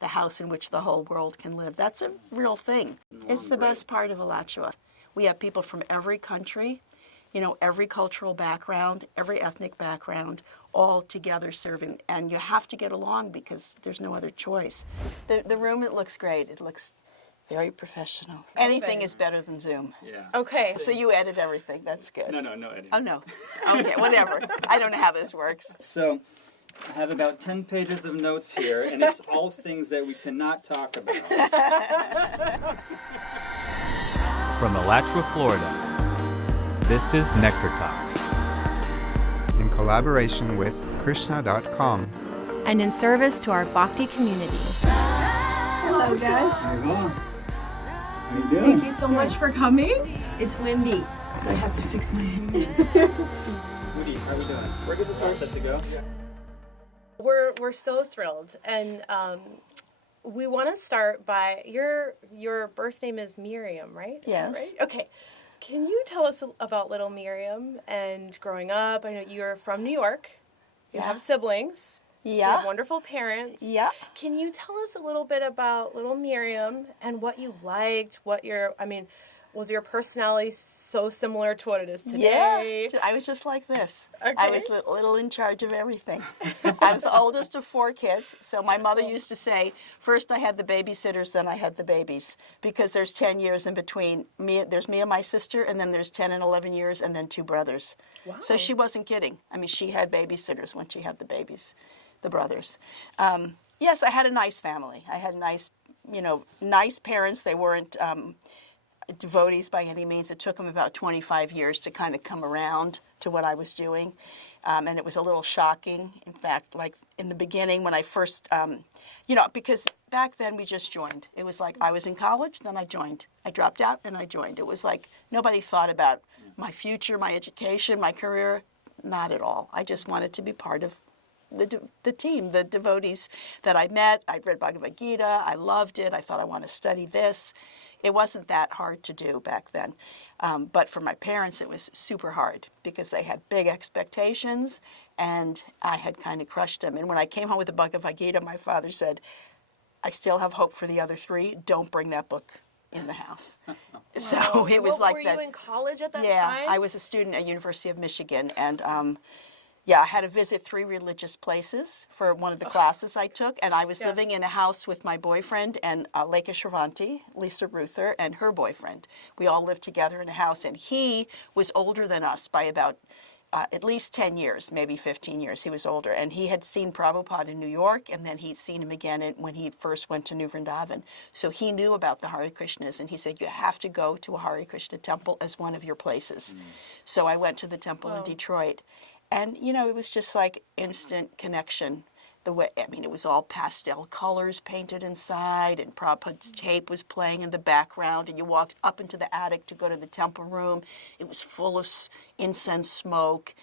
the house in which the whole world can live. That's a real thing. It's the best part of Alachua. We have people from every country, you know, every cultural background, every ethnic background, all together serving. And you have to get along because there's no other choice. The room, it looks great. It looks very professional. Anything is better than Zoom. Yeah. Okay. So you edit everything. That's good. No editing. Oh, no. Okay, whatever. I don't know how this works. So, I have about 10 pages of notes here, and it's all things that we cannot talk about. From Alachua, Florida, this is Nectar Talks. In collaboration with Krishna.com. And in service to our Bhakti community. Hello, guys. Hi, How you doing? Thank you so much for coming. It's windy. I have to fix my hair. Woody, how you doing? Where did this all set to go? We're so thrilled, and we want to start by your birth name is Miriam, right? Is Yes. that right? Okay. Can you tell us about little Miriam and growing up? I know you're from New York. You have siblings. You Yeah. have wonderful parents. Yeah. Can you tell us a little bit about little Miriam and what you liked? Was your personality so similar to what it is today? Yeah. I was just like this. Okay. I was little in charge of everything. I was the oldest of 4 kids, so my mother used to say, first I had the babysitters, then I had the babies, because there's 10 years in between. There's me and my sister, and then there's 10 and 11 years, and then 2 brothers. Wow. So she wasn't kidding. I mean, she had babysitters when she had the babies, the brothers. Yes, I had a nice family. I had nice parents. They weren't devotees by any means. It took them about 25 years to kind of come around to what I was doing. And it was a little shocking. In fact, like in the beginning when I first, because back then we just joined. It was like I was in college, then I joined. I dropped out and I joined. It was like nobody thought about my future, my education, my career. Not at all. I just wanted to be part of the team, the devotees that I met. I'd read Bhagavad Gita. I loved it. I thought I want to study this. It wasn't that hard to do back then. But for my parents, it was super hard because they had big expectations, and I had kind of crushed them. And when I came home with the Bhagavad Gita, my father said, I still have hope for the other 3. Don't bring that book in the house. So it was like were that. you in college at that time? Yeah, I was a student at University of Michigan, and I had to visit 3 religious places for one of the classes I took, and I was living in a house with my boyfriend and Leka Shravanti, Lisa Ruther, and her boyfriend. We all lived together in a house, and he was older than us by about at least 10 years, maybe 15 years. He was older, and he had seen Prabhupada in New York, and then he'd seen him again when he first went to New Vrindavan. So he knew about the Hare Krishnas, and he said, you have to go to a Hare Krishna temple as one of your places. So I went to the temple in Detroit. And, it was just like instant connection. It was all pastel colors painted inside, and Prabhupada's tape was playing in the background, and you walked up into the attic to go to the temple room. It was full of incense smoke.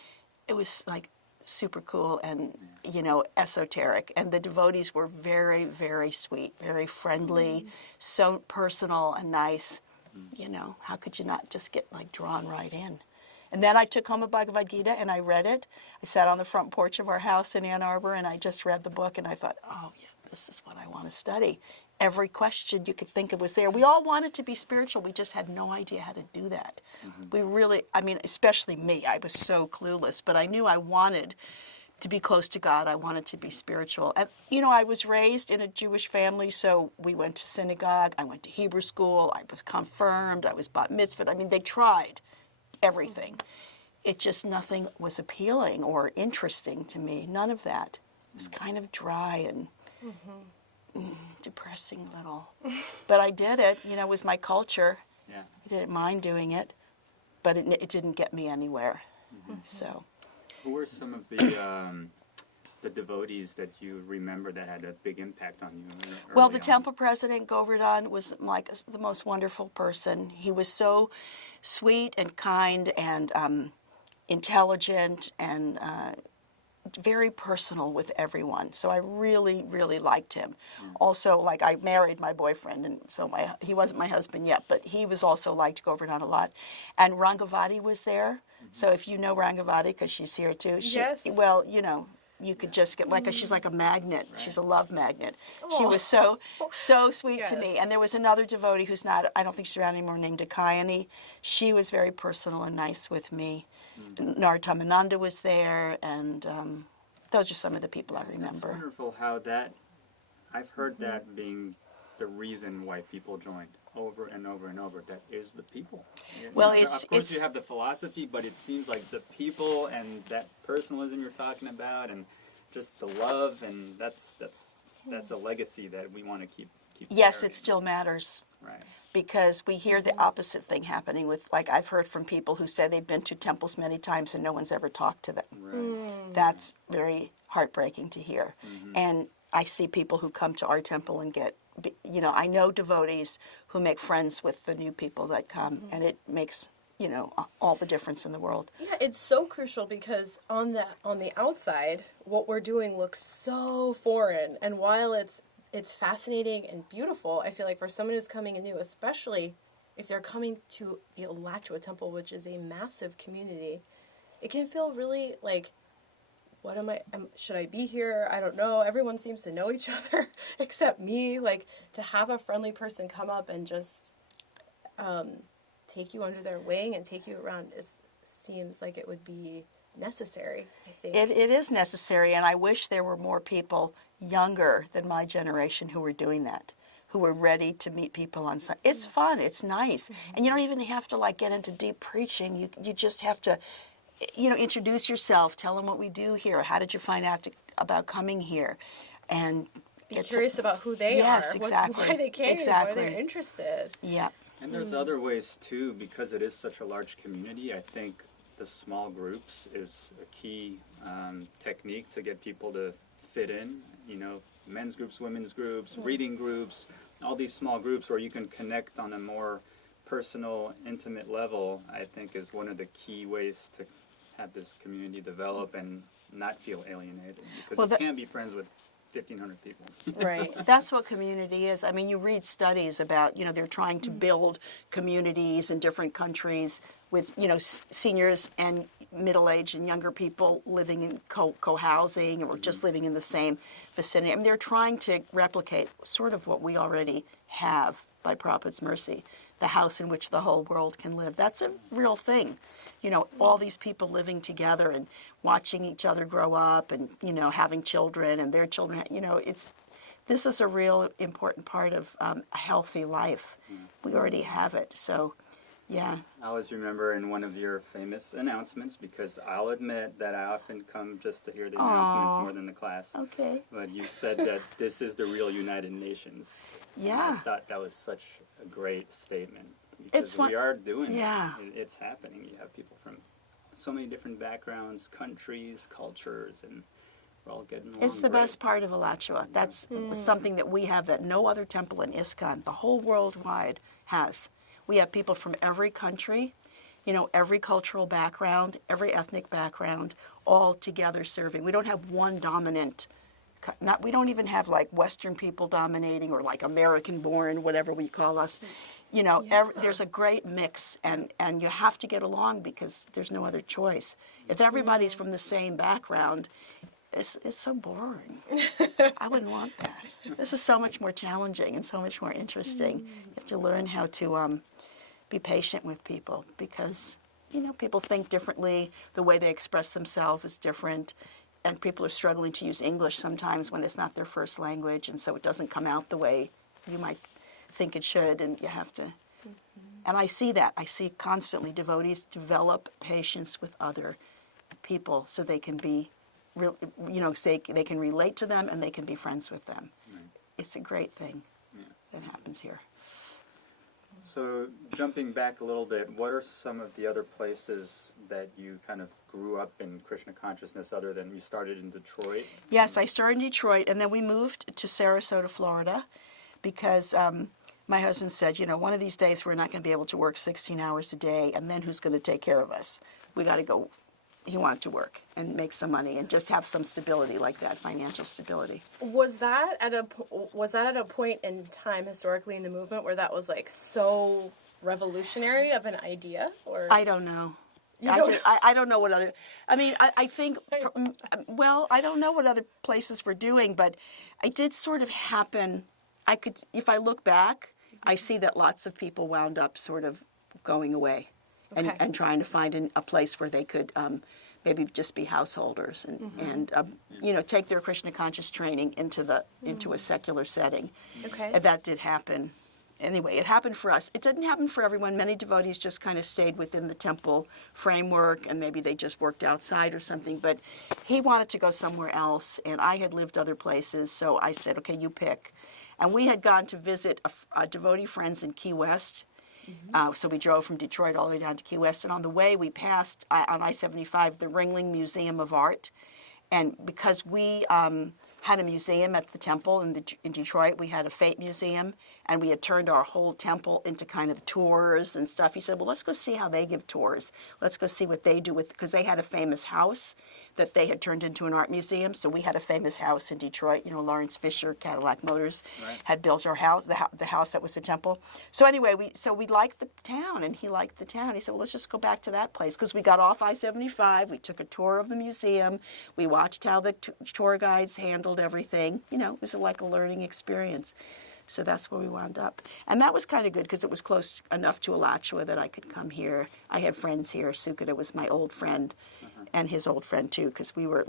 It was like super cool and, esoteric. And the devotees were very, very sweet, very friendly, so personal and nice. How could you not just get drawn right in? And then I took home a Bhagavad Gita and I read it. I sat on the front porch of our house in Ann Arbor and I just read the book and I thought, oh yeah, this is what I want to study. Every question you could think of was there. We all wanted to be spiritual. We just had no idea how to do that. We really, especially me, I was so clueless, but I knew I wanted to be close to God. I wanted to be spiritual. And, I was raised in a Jewish family, so we went to synagogue. I went to Hebrew school. I was confirmed. I was bat mitzvahed. They tried everything. It just, nothing was appealing or interesting to me. None of that. It was kind of dry and depressing little. But I did it. It was my culture. Yeah. I didn't mind doing it, but it didn't get me anywhere. So. Who were some of the devotees that you remember that had a big impact on you? Well, the temple president, Govardhan, was like the most wonderful person. He was so sweet and kind and intelligent and very personal with everyone. So I really, really liked him. Also, I married my boyfriend, and so he wasn't my husband yet, but he was also liked Govardhan a lot. And Rangavati was there. So if you know Rangavati, because she's here too. Yes. Well, you could just get she's like a magnet. Right. She's a love magnet. Oh. She was so sweet to me. And there was another devotee who's not, I don't think she's around anymore, named Dakayani. She was very personal and nice with me. Nartamananda was there, and those are some of the people I remember. It's wonderful how I've heard that being the reason why people joined over and over and over. That is the people. Well, of course you have the philosophy, but it seems like the people and that personalism you're talking about, and just the love, and that's a legacy that we want to keep. Yes, carrying. it still matters. Right. Because we hear the opposite thing happening with, I've heard from people who say they've been to temples many times and no one's ever talked to them. Right. That's very heartbreaking to hear. And I see people who come to our temple and I know devotees who make friends with the new people that come, and it makes, all the difference in the world. Yeah, it's so crucial because on the outside, what we're doing looks so foreign, and while it's fascinating and beautiful, I feel like for someone who's coming in new, especially if they're coming to the Alachua Temple, which is a massive community, it can feel really like, should I be here? I don't know. Everyone seems to know each other except me. Like, to have a friendly person come up and just take you under their wing and take you around seems like it would be necessary, I think. It is necessary, and I wish there were more people younger than my generation who were doing that, who were ready to meet people on Sunday. It's fun. It's nice. And you don't even have to, get into deep preaching. You just have to, introduce yourself, tell them what we do here. How did you find out about coming here? And be curious about who they are. Yes, exactly. Why they came, exactly. why they're interested. Yeah. And there's other ways too, because it is such a large community. I think the small groups is a key technique to get people to fit in. Men's groups, women's groups, reading groups, all these small groups where you can connect on a more personal, intimate level, I think is one of the key ways to have this community develop and not feel alienated. Because you can't be friends with 1,500 people. Right. That's what community is. I mean, you read studies about, they're trying to build communities in different countries with, seniors and middle-aged and younger people living in co-housing or just living in the same vicinity. I mean, they're trying to replicate sort of what we already have by Prabhupada's mercy, the house in which the whole world can live. That's a real thing. All these people living together and watching each other grow up and, having children and their children, this is a real important part of a healthy life. We already have it, so, yeah. I always remember in one of your famous announcements, because I'll admit that I often come just to hear the announcements more than the class. Okay. But you said that this is the real United Nations. Yeah. I thought that was such a great statement. Because we are doing it. It's happening. You have people from so many different backgrounds, countries, cultures, and we're all getting along. It's the best part of Alachua. That's something that we have that no other temple in ISKCON, the whole worldwide, has. We have people from every country, every cultural background, every ethnic background, all together serving. We don't have one dominant. We don't even have Western people dominating or American-born, whatever we call us. There's a great mix, and you have to get along because there's no other choice. If everybody's from the same background, it's so boring. I wouldn't want that. This is so much more challenging and so much more interesting. You have to learn how to be patient with people because, people think differently. The way they express themselves is different. And people are struggling to use English sometimes when it's not their first language, and so it doesn't come out the way you might think it should, and you have to. And I see that. I see constantly devotees develop patience with other people so they can be, they can relate to them and they can be friends with them. Right. It's a great thing that happens here. So jumping back a little bit, what are some of the other places that you kind of grew up in Krishna consciousness other than you started in Detroit? Yes, I started in Detroit, and then we moved to Sarasota, Florida, because my husband said, one of these days we're not going to be able to work 16 hours a day, and then who's going to take care of us? We got to go. He wanted to work and make some money and just have some stability like that, financial stability. Was that at a point in time historically in the movement where that was so revolutionary of an idea? Or I don't know. I don't know what other. I mean, I think. Well, I don't know what other places were doing, but it did sort of happen. If I look back, I see that lots of people wound up sort of going away, and trying to find a place where they could maybe just be householders and take their Krishna conscious training into a secular setting. Okay. And that did happen. Anyway, it happened for us. It didn't happen for everyone. Many devotees just kind of stayed within the temple framework, and maybe they just worked outside or something. But he wanted to go somewhere else, and I had lived other places, so I said, okay, you pick. And we had gone to visit a devotee friends in Key West. So we drove from Detroit all the way down to Key West, and on the way we passed on I-75 the Ringling Museum of Art. And because we had a museum at the temple in Detroit, we had a Fate Museum, and we had turned our whole temple into kind of tours and stuff. He said, well, let's go see how they give tours. Let's go see what they do because they had a famous house that they had turned into an art museum. So we had a famous house in Detroit. Lawrence Fisher, Cadillac Motors, had built our house, the house that was the temple. So anyway, we liked the town, and he liked the town. He said, well, let's just go back to that place because we got off I-75. We took a tour of the museum. We watched how the tour guides handled everything. It was like a learning experience. So that's where we wound up. And that was kind of good because it was close enough to Alachua that I could come here. I had friends here. Sukata was my old friend and his old friend too because we were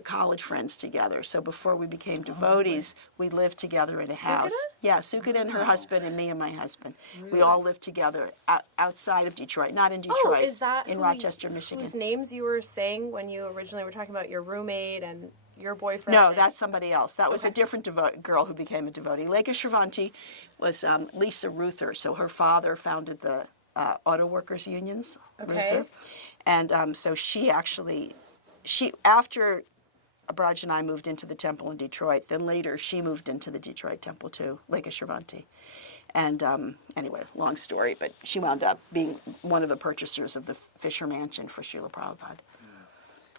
college friends together. So before we became devotees, we lived together in a house. Yeah, Sukata and her husband and me and my husband. Really? We all lived together outside of Detroit, not in Detroit. Oh, is that in Rochester, Michigan. Whose names you were saying when you originally were talking about your roommate and your boyfriend? No, that's somebody else. That was a different girl who became a devotee. Leka Shravanti was Lisa Ruther. So her father founded the auto workers unions, Ruther. And so she after Braj and I moved into the temple in Detroit, then later she moved into the Detroit temple too, Leka Shravanti. And anyway, long story, but she wound up being one of the purchasers of the Fisher Mansion for Srila Prabhupada.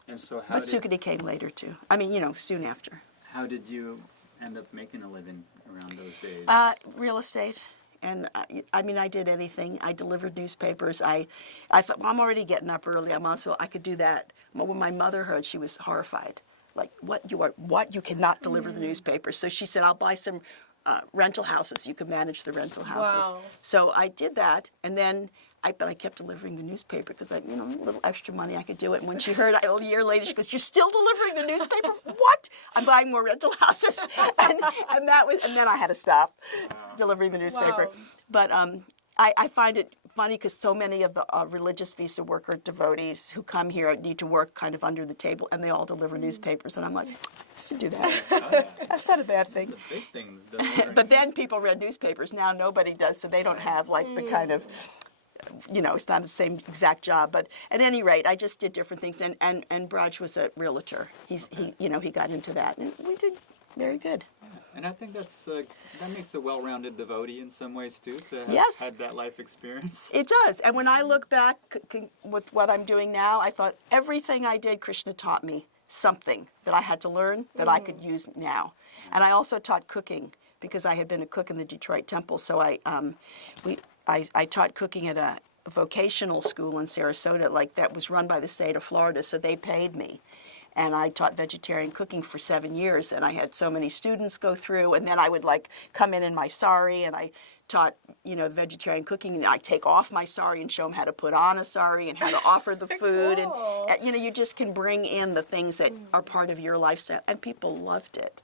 And so But Sukati came later too. I mean, soon after. How did you end up making a living around those days? Real estate. And I did anything. I delivered newspapers. I thought, well, I'm already getting up early. I could do that. When my mother heard, she was horrified. Like, what? You cannot deliver the newspapers. So she said, I'll buy some rental houses. You can manage the rental houses. Wow. So I did that, and then I kept delivering the newspaper because a little extra money I could do it. And when she heard a year later, she goes, "You're still delivering the newspaper? What? I'm buying more rental houses." and then I had to stop delivering the newspaper. Wow. But I find it funny because so many of the religious visa worker devotees who come here need to work kind of under the table, and they all deliver newspapers. And I'm like, I used to do that. That's not a bad thing. The big thing. But then people read newspapers. Now nobody does, so they don't have the kind of, it's not the same exact job. But at any rate, I just did different things. And Braj was a realtor. He got into that, and we did very good. And I think that makes a well-rounded devotee in some ways too, to have had that life experience. It does. And when I look back with what I'm doing now, I thought everything I did, Krishna taught me something that I had to learn that I could use now. And I also taught cooking because I had been a cook in the Detroit temple. So I taught cooking at a vocational school in Sarasota, that was run by the state of Florida. So they paid me. And I taught vegetarian cooking for 7 years, and I had so many students go through, and then I would come in my sari, and I taught, vegetarian cooking, and I'd take off my sari and show them how to put on a sari and how to offer the food. Cool. And, you just can bring in the things that are part of your lifestyle, and people loved it.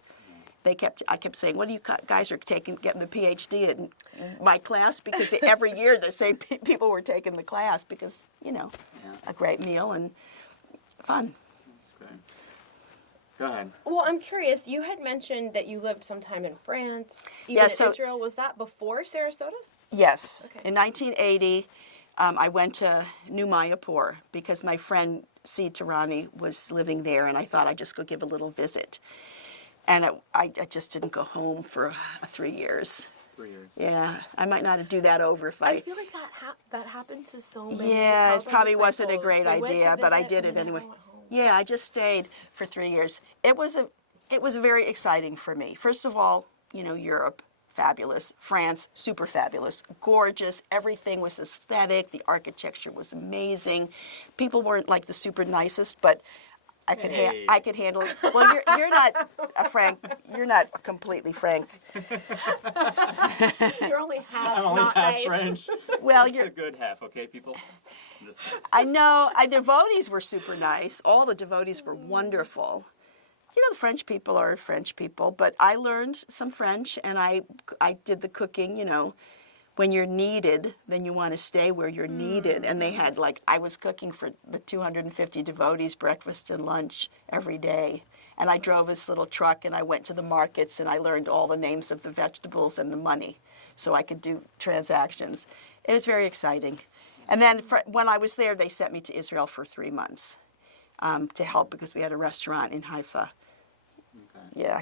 I kept saying, what do you guys are getting the PhD in my class? Because every year the same people were taking the class because, a great meal and fun. Go ahead. Well, I'm curious. You had mentioned that you lived sometime in France, even in Israel. Was that before Sarasota? Yes. Okay. In 1980, I went to New Mayapur because my friend C. Tarani was living there, and I thought I'd just go give a little visit. And I just didn't go home for 3 years. 3 years. Yeah, I might not do that over if I feel like that happens to so many. Yeah, it probably wasn't a disciples. great They went to idea, but I visit did and it anyway. then went home. Yeah, I just stayed for 3 years. It was very exciting for me. First of all, Europe, fabulous. France, super fabulous. Gorgeous. Everything was aesthetic. The architecture was amazing. People weren't like the super nicest, but I could I could handle it. Well, you're not frank. You're not completely frank. You're only half I'm only not half nice. French. Well, Just you're. the good half, okay, people? I'm just kidding. I know. Devotees were super nice. All the devotees were wonderful. You know, the French people are French people, but I learned some French, and I did the cooking. You know, when you're needed, then you want to stay where you're needed. And they had, like, I was cooking for the 250 devotees breakfast and lunch every day. And I drove this little truck, and I went to the markets, and I learned all the names of the vegetables and the money so I could do transactions. It was very exciting. And then when I was there, they sent me to Israel for 3 months to help because we had a restaurant in Haifa. Okay. Yeah,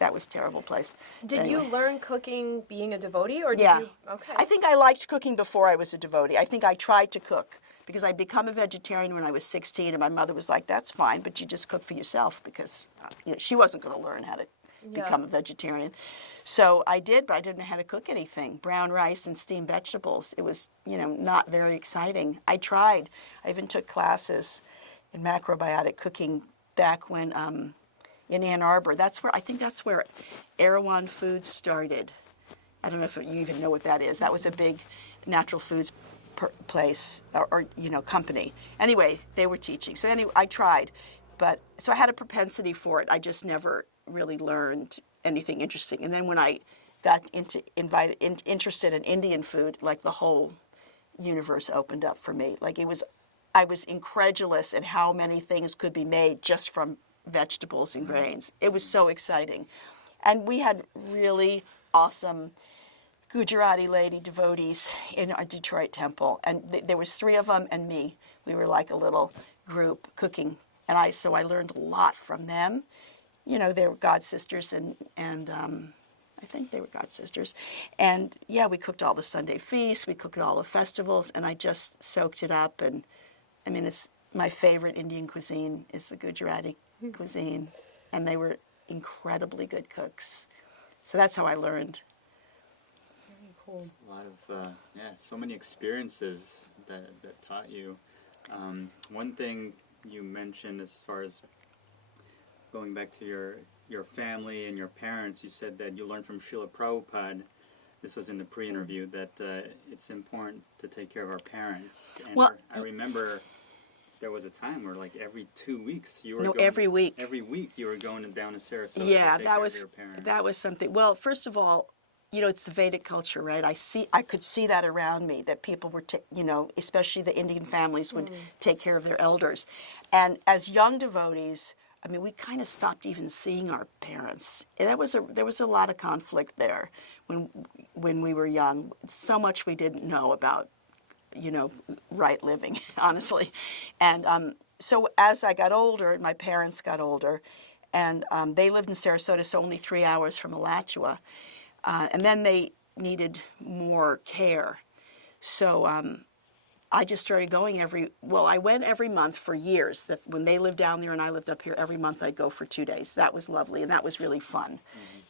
that was a terrible place. Did Anyway. you learn cooking being a devotee, or did Yeah. you? Okay. I think I liked cooking before I was a devotee. I think I tried to cook because I'd become a vegetarian when I was 16, and my mother was like, that's fine, but you just cook for yourself because she wasn't going to learn how to become a vegetarian. So I did, but I didn't know how to cook anything. Brown rice and steamed vegetables. It was, not very exciting. I tried. I even took classes in macrobiotic cooking back when in Ann Arbor. I think that's where Erewhon Foods started. I don't know if you even know what that is. That was a big natural foods place or company. Anyway, they were teaching. So anyway, I tried, so I had a propensity for it. I just never really learned anything interesting. And then when I got interested in Indian food, like the whole universe opened up for me. Like I was incredulous at how many things could be made just from vegetables and grains. It was so exciting. And we had really awesome Gujarati lady devotees in our Detroit temple. And there was 3 of them and me. We were like a little group cooking. And so I learned a lot from them. They were God sisters and I think they were God sisters. And yeah, we cooked all the Sunday feasts, we cooked all the festivals, and I just soaked it up. And I mean, it's my favorite Indian cuisine is the Gujarati cuisine. And they were incredibly good cooks. So that's how I learned. Very cool. A lot of, so many experiences that taught you. One thing you mentioned as far as going back to your family and your parents, you said that you learned from Srila Prabhupada, this was in the pre-interview, that it's important to take care of our parents. And Well, I remember there was a time where like every 2 weeks you were No, going, every week. Every week you were going down to Sarasota Yeah, to take care of your parents. that was something. Well, first of all, it's the Vedic culture, right? I could see that around me, that people were, especially the Indian families would take care of their elders. And as young devotees, I mean, we kind of stopped even seeing our parents. And there was a lot of conflict there when we were young. So much we didn't know about, right living, honestly. And so as I got older, my parents got older, and they lived in Sarasota, so only 3 hours from Alachua. And then they needed more care. So I just started going I went every month for years. That when they lived down there and I lived up here, every month I'd go for 2 days. That was lovely, and that was really fun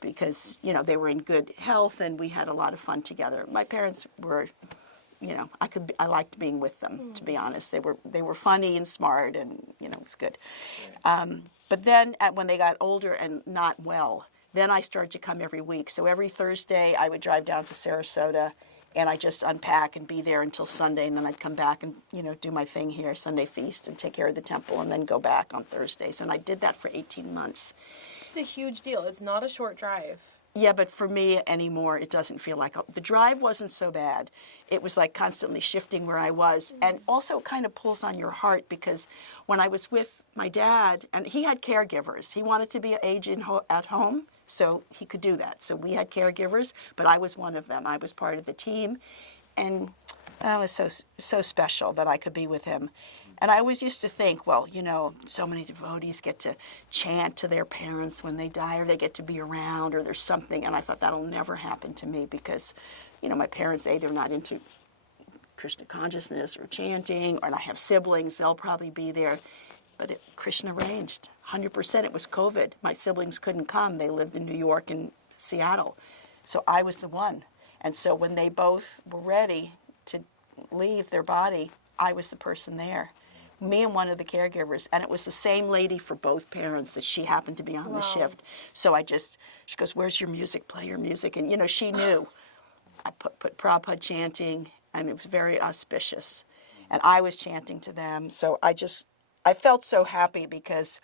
because, they were in good health and we had a lot of fun together. My parents were, I liked being with them, to be honest. They were funny and smart and, it was good. But then when they got older and not well, then I started to come every week. So every Thursday I would drive down to Sarasota and I just unpack and be there until Sunday, and then I'd come back and, do my thing here, Sunday feast, and take care of the temple, and then go back on Thursdays. And I did that for 18 months. It's a huge deal. It's not a short drive. Yeah, but for me anymore, it doesn't feel like the drive wasn't so bad. It was like constantly shifting where I was, and also kind of pulls on your heart because when I was with my dad, and he had caregivers, he wanted to be at home, so he could do that. So we had caregivers, but I was one of them. I was part of the team, and that was so special that I could be with him. And I always used to think, well, so many devotees get to chant to their parents when they die, or they get to be around, or there's something. And I thought that'll never happen to me because, my parents, they're not into Krishna Consciousness or chanting, and I have siblings, they'll probably be there. But Krishna arranged, 100%. It was COVID. My siblings couldn't come. They lived in New York and Seattle. So I was the one. And so when they both were ready to leave their body, I was the person there. Me and one of the caregivers, and it was the same lady for both parents that she happened to be on the shift. So she goes, where's your music? Play your music. And, she knew. I put Prabhupada chanting, and it was very auspicious. And I was chanting to them. So I felt so happy because,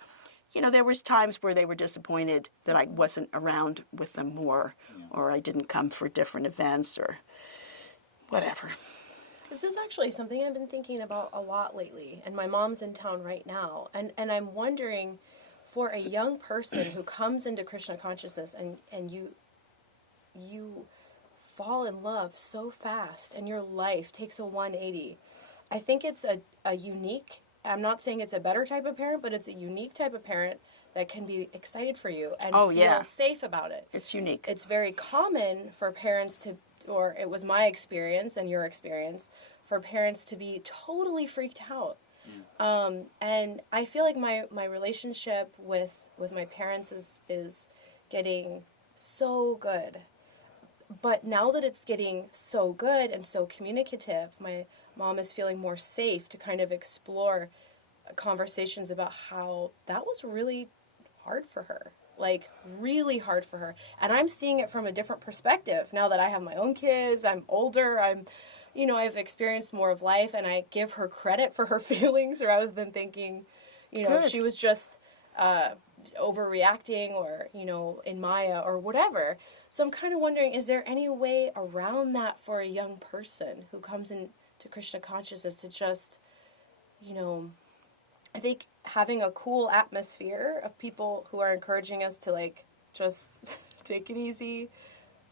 there was times where they were disappointed that I wasn't around with them more, or I didn't come for different events or whatever. This is actually something I've been thinking about a lot lately, and my mom's in town right now, and I'm wondering, for a young person who comes into Krishna consciousness and you fall in love so fast and your life takes a 180, I think it's a unique, I'm not saying it's a better type of parent, but it's a unique type of parent that can be excited for you and feel safe about it. It's unique. It's very common for parents to, or it was my experience and your experience, for parents to be totally freaked out. And I feel like my relationship with my parents is getting so good. But now that it's getting so good and so communicative, my mom is feeling more safe to kind of explore conversations about how that was really hard for her. Like, really hard for her. And I'm seeing it from a different perspective now that I have my own kids, I'm older, I've experienced more of life, and I give her credit for her feelings rather than thinking, she was just overreacting or, in Maya or whatever. So I'm kind of wondering, is there any way around that for a young person who comes into Krishna consciousness to just, I think having a cool atmosphere of people who are encouraging us to just take it easy,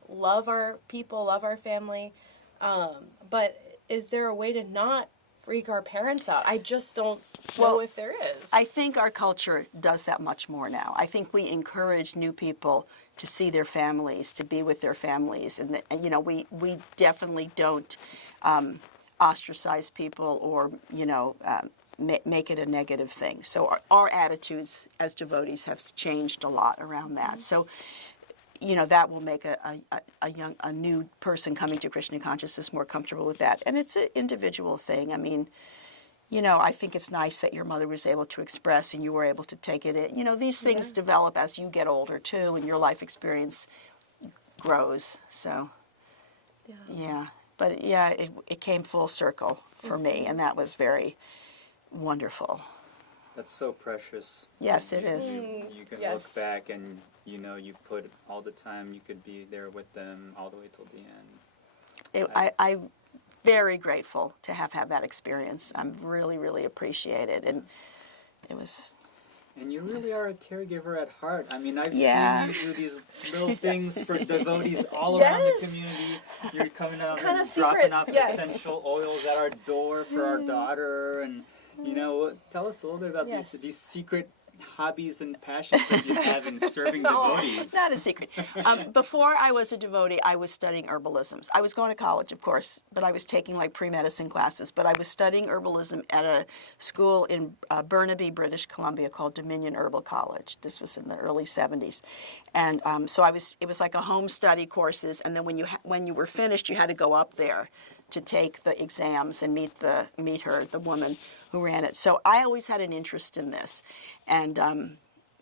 love our people, love our family. But is there a way to not freak our parents out? I just don't know if there is. I think our culture does that much more now. I think we encourage new people to see their families, to be with their families. And we definitely don't ostracize people or, make it a negative thing. So our attitudes as devotees have changed a lot around that. So, that will make a new person coming to Krishna consciousness more comfortable with that. And it's an individual thing. I mean, I think it's nice that your mother was able to express and you were able to take it in. These things develop as you get older too, and your life experience grows. So, But it came full circle for me, and that was very wonderful. That's so precious. Yes, it is. You can look back and you put all the time you could be there with them all the way till the end. I'm very grateful to have had that experience. I'm really, really appreciate it. And it was... And you really are a caregiver at heart. I mean, I've seen you do these little things for devotees all around the community. You're coming out and dropping off essential oils at our door for our daughter. And, tell us a little bit about these secret hobbies and passions that you have in serving devotees. It's not a secret. Before I was a devotee, I was studying herbalism. I was going to college, of course, but I was taking pre-medicine classes. But I was studying herbalism at a school in Burnaby, British Columbia called Dominion Herbal College. This was in the early 70s. And so it was like a home study courses. And then when you were finished, you had to go up there to take the exams and meet her, the woman who ran it. So I always had an interest in this. And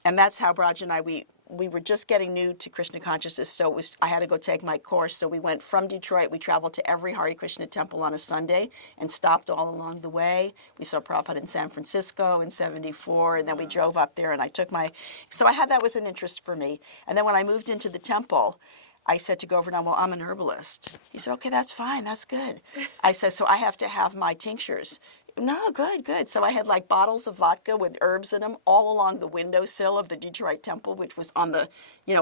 that's how Braj and I, we were just getting new to Krishna consciousness, so I had to go take my course. So we went from Detroit, we traveled to every Hare Krishna temple on a Sunday and stopped all along the way. We saw Prabhupada in San Francisco in '74, and then we drove up there and I took so that was an interest for me. And then when I moved into the temple, I said to Govardhan, well, I'm an herbalist. He said, okay, that's fine, that's good. I said, so I have to have my tinctures. No, good. So I had bottles of vodka with herbs in them all along the windowsill of the Detroit temple, which was on the,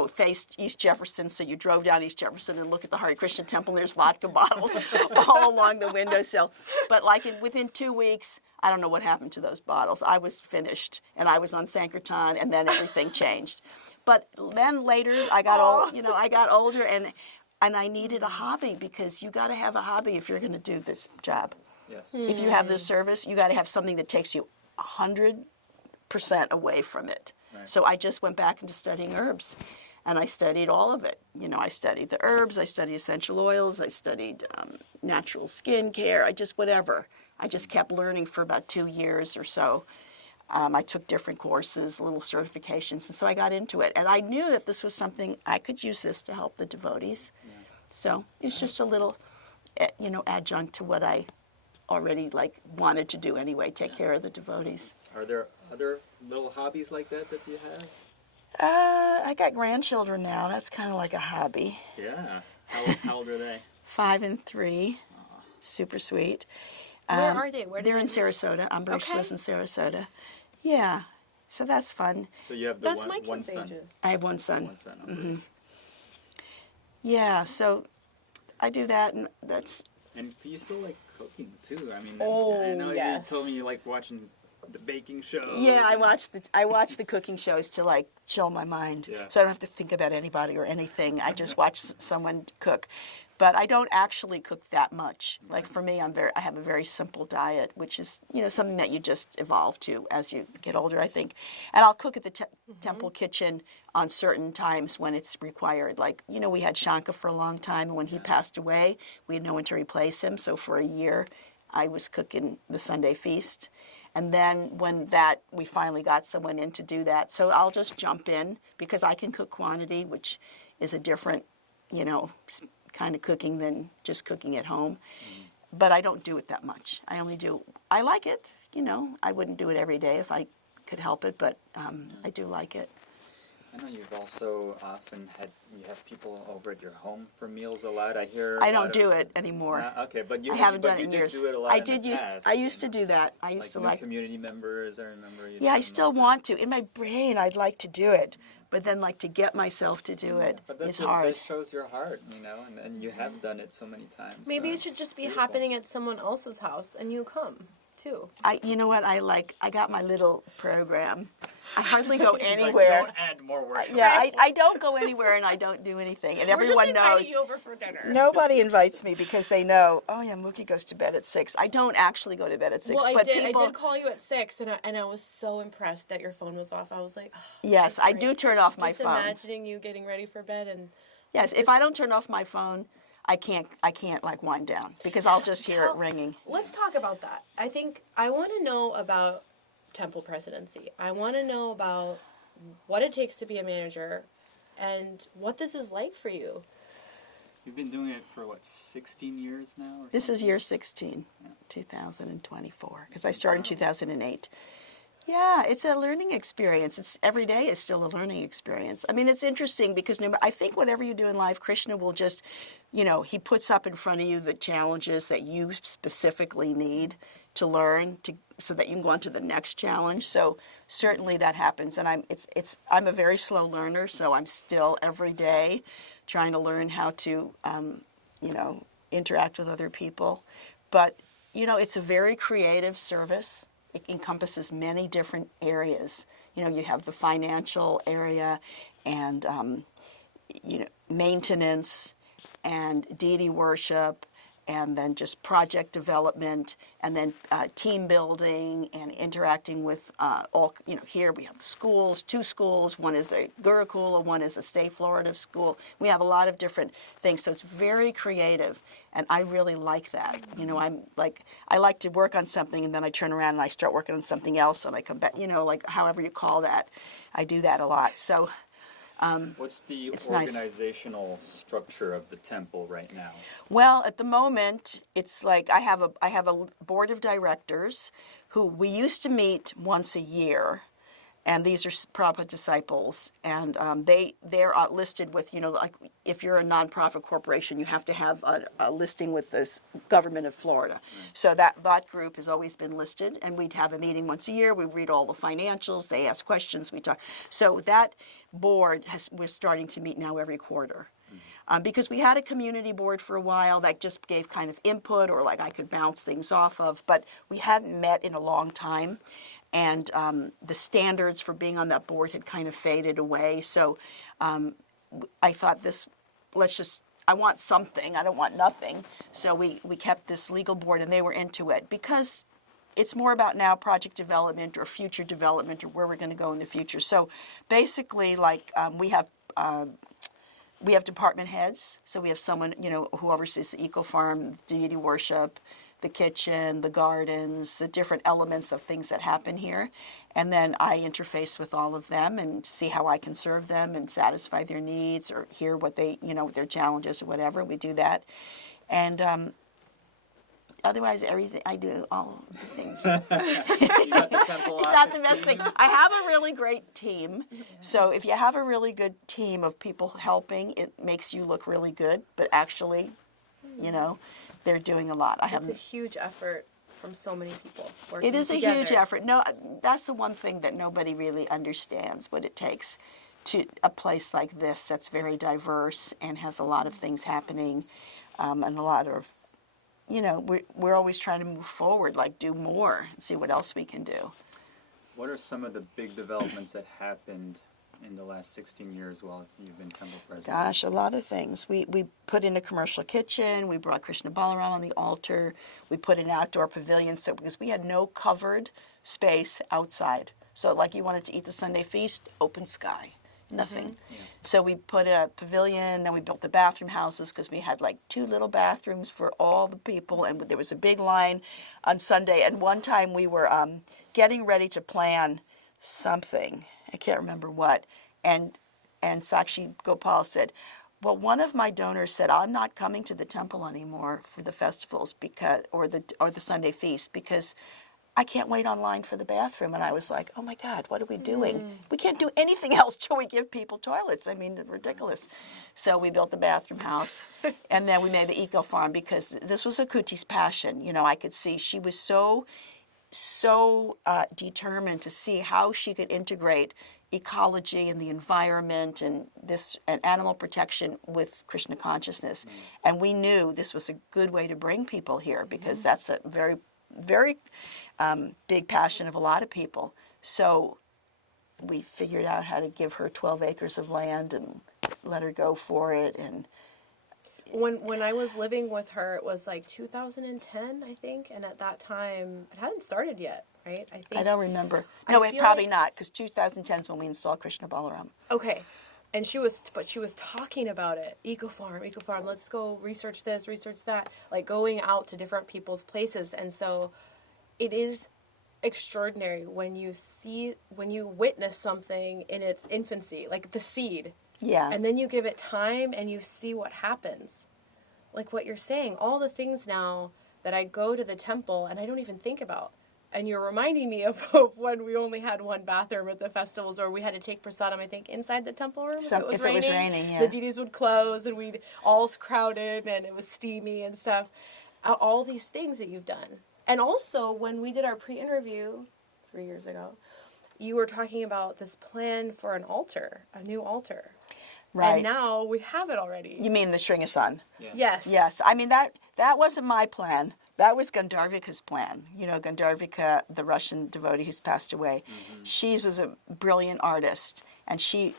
faced East Jefferson. So you drove down East Jefferson and look at the Hare Krishna temple, and there's vodka bottles all along the windowsill. But within 2 weeks, I don't know what happened to those bottles. I was finished, and I was on Sankirtan, and then everything changed. But then later, I got I got older, and I needed a hobby, because you got to have a hobby if you're going to do this job. Yes. If you have this service, you got to have something that takes you 100% away from it. Right. So I just went back into studying herbs. And I studied all of it. You know, I studied the herbs, I studied essential oils, I studied natural skincare, whatever. I just kept learning for about 2 years or so. I took different courses, little certifications, and so I got into it. And I knew that this was something, I could use this to help the devotees. Yeah. So it's just a little, adjunct to what I already wanted to do anyway, take care of the devotees. Are there other little hobbies like that you have? I got grandchildren now. That's kind of like a hobby. Yeah. How old are they? 5 and 3. Super sweet. Where are they? Where do They're they in live? Sarasota. Ambarish Okay. lives in Sarasota. Yeah. So that's fun. So you have That's my one kids' son. ages. I have one son. One son. Mm-hmm. Yeah, so I do that, and that's... And you still like cooking too. I mean, Oh, I know yes. you told me you like watching the baking show. Yeah, I watch the cooking shows to chill my mind. Yeah. So I don't have to think about anybody or anything. I just watch someone cook. But I don't actually cook that much. Like for me, I have a very simple diet, which is, something that you just evolve to as you get older, I think. And I'll cook at the temple kitchen on certain times when it's required. Like, we had Shanka for a long time, and when he passed away, we had no one to replace him. So for a year, I was cooking the Sunday feast. And then when we finally got someone in to do that. So I'll just jump in because I can cook quantity, which is a different, kind of cooking than just cooking at home. But I don't do it that much. I like it, I wouldn't do it every day if I could help it, but I do like it. I know you've also often you have people over at your home for meals a lot. I hear. I don't do it anymore. Okay, but I haven't done it in did years. do it a lot I used to do that. I used to new community members. I remember. Yeah, I still want to. In my brain, I'd like to do it, but then to get myself to do it is hard. That shows your heart, and you have done it so many times. Maybe so it should just be beautiful. happening at someone else's house, and you come too. You know what I like? I got my little program. I hardly go Like, anywhere. don't add more work. Yeah, I don't go anywhere and I don't do anything. And everyone knows. you over for dinner. Nobody invites me because they know, oh yeah, Mukhya goes to bed at 6. I don't actually go to bed at 6. Well, but I people, did call you at 6, and I was so impressed that your phone was off. I was like, oh, yes, this is I great. do turn off my Just phone. imagining you getting ready for bed and. Yes, if I don't turn off my phone, I can't wind down because I'll just hear it ringing. Let's talk about that. I want to know about temple presidency. I want to know about what it takes to be a manager and what this is like for you. You've been doing it for 16 years now? Or This is year 16, 2024, because I started in 2008. Yeah, it's a learning experience. Every day is still a learning experience. I mean, it's interesting because I think whatever you do in life, Krishna will just, he puts up in front of you the challenges that you specifically need to learn so that you can go on to the next challenge. So certainly that happens, and I'm a very slow learner, so I'm still every day trying to learn how to, interact with other people. But it's a very creative service. It encompasses many different areas. You have the financial area and, maintenance and deity worship and then just project development and then team building and interacting with here we have the schools, 2 schools. One is a Gurukula, one is a state Florida school. We have a lot of different things. So it's very creative. And I really like that. I like to work on something and then I turn around and I start working on something else and I come back, however you call that. I do that a lot. So what's the it's nice. organizational structure of the temple right now? Well, at the moment, it's like I have a board of directors who we used to meet once a year. And these are Prabhupada disciples, and they're listed with, like if you're a nonprofit corporation, you have to have a listing with the government of Florida. So that group has always been listed, and we'd have a meeting once a year. We read all the financials, they ask questions, we talk. So that board we're starting to meet now every quarter. Because we had a community board for a while that just gave kind of input or I could bounce things off of, but we hadn't met in a long time. And the standards for being on that board had kind of faded away. So I thought I want something. I don't want nothing. So we kept this legal board, and they were into it because it's more about now project development or future development or where we're going to go in the future. So basically, we have we have department heads. So we have someone, who oversees the eco farm, deity worship, the kitchen, the gardens, the different elements of things that happen here. And then I interface with all of them and see how I can serve them and satisfy their needs or hear what they, their challenges or whatever. We do that. And otherwise, everything, I do all the things. You got the temple It's not office the best team. thing. I have a really great team. So if you have a really good team of people helping, it makes you look really good. But actually, they're doing a lot. It's a huge effort from so many people working It is a together. huge effort. No, that's the one thing that nobody really understands, what it takes to a place like this that's very diverse and has a lot of things happening, and a lot of, we're always trying to move forward, like do more and see what else we can do. What are some of the big developments that happened in the last 16 years while you've been temple president? Gosh, a lot of things. We put in a commercial kitchen. We brought Krishna Balaram on the altar. We put an outdoor pavilion because we had no covered space outside. So like you wanted to eat the Sunday feast, open sky, nothing. Yeah. So we put a pavilion, then we built the bathroom houses because we had like 2 little bathrooms for all the people, and there was a big line on Sunday. And one time we were getting ready to plan something. I can't remember what. And Sakshi Gopal said, well, one of my donors said, I'm not coming to the temple anymore for the festivals or the Sunday feast because I can't wait online for the bathroom. And I was like, oh my God, what are we doing? We can't do anything else till we give people toilets. I mean, ridiculous. So we built the bathroom house, and then we made the eco farm because this was Akuti's passion. I could see she was so determined to see how she could integrate ecology and the environment and animal protection with Krishna consciousness. And we knew this was a good way to bring people here because that's a very, very big passion of a lot of people. So we figured out how to give her 12 acres of land and let her go for it. And When I was living with her, it was like 2010, I think, and at that time, it hadn't started yet, right? I don't remember. I No, feel probably like- not, because 2010 is when we installed Krishna Balaram. Okay, and she was talking about it, eco farm, let's go research this, research that, like going out to different people's places. And so it is extraordinary when you witness something in its infancy, like the seed. Yeah. And then you give it time and you see what happens. Like what you're saying, all the things now that I go to the temple and I don't even think about. And you're reminding me of when we only had one bathroom at the festivals, or we had to take prasadam, I think, inside the temple room if it was raining. Yeah. The deities would close and we'd all crowded and it was steamy and stuff. All these things that you've done. And also, when we did our pre-interview 3 years ago, you were talking about this plan for an altar, a new altar. Right. And now we have it already. You mean the Shringasan? Yeah. Yes. Yes. I mean, that wasn't my plan. That was Gandharvika's plan. Gandharvika, the Russian devotee who's passed away, she was a brilliant artist, and she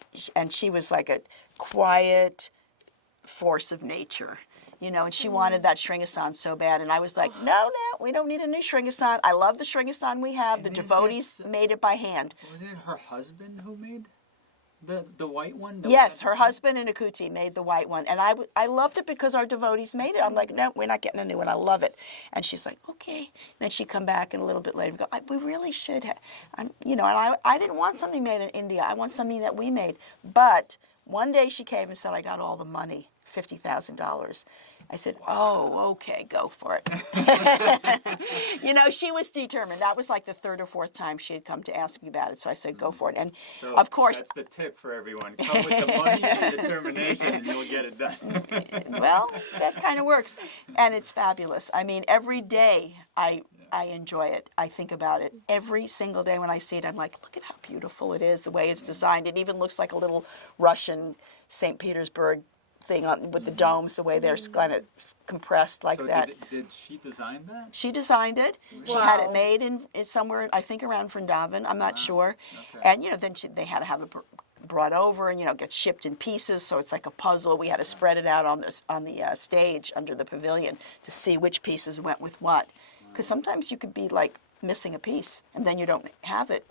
was like a quiet force of nature. And she wanted that Shringasan so bad. And I was like, no, we don't need a new Shringasan. I love the Shringasan we have. The And is devotees this- made it by hand. Was it her husband who made the white one? Yes, her husband and Akuti made the white one. And I loved it because our devotees made it. I'm like, no, we're not getting a new one. I love it. And she's like, okay. Then she'd come back and a little bit later go, we really should have. And I didn't want something made in India. I want something that we made. But one day she came and said, I got all the money, $50,000. I said, oh, okay, go for it. She was determined. That was like the 3rd or 4th time she had come to ask me about it. So I said, go for it. And So of course, that's the tip for everyone. Come with the money and determination, and you'll get it done. well, that kind of works. And it's fabulous. I mean, every day I enjoy it. I think about it. Every single day when I see it, I'm like, look at how beautiful it is, the way it's designed. It even looks like a little Russian St. Petersburg thing with the domes, the way they're kind of compressed like So that. did she design that? She designed it. She had it Wow. made in somewhere, I think around Vrindavan. I'm not sure. Okay. And then they had to have it brought over and gets shipped in pieces, so it's like a puzzle. We had to spread it out on the stage under the pavilion to see which pieces went with what. Because sometimes you could be like missing a piece and then you don't have it.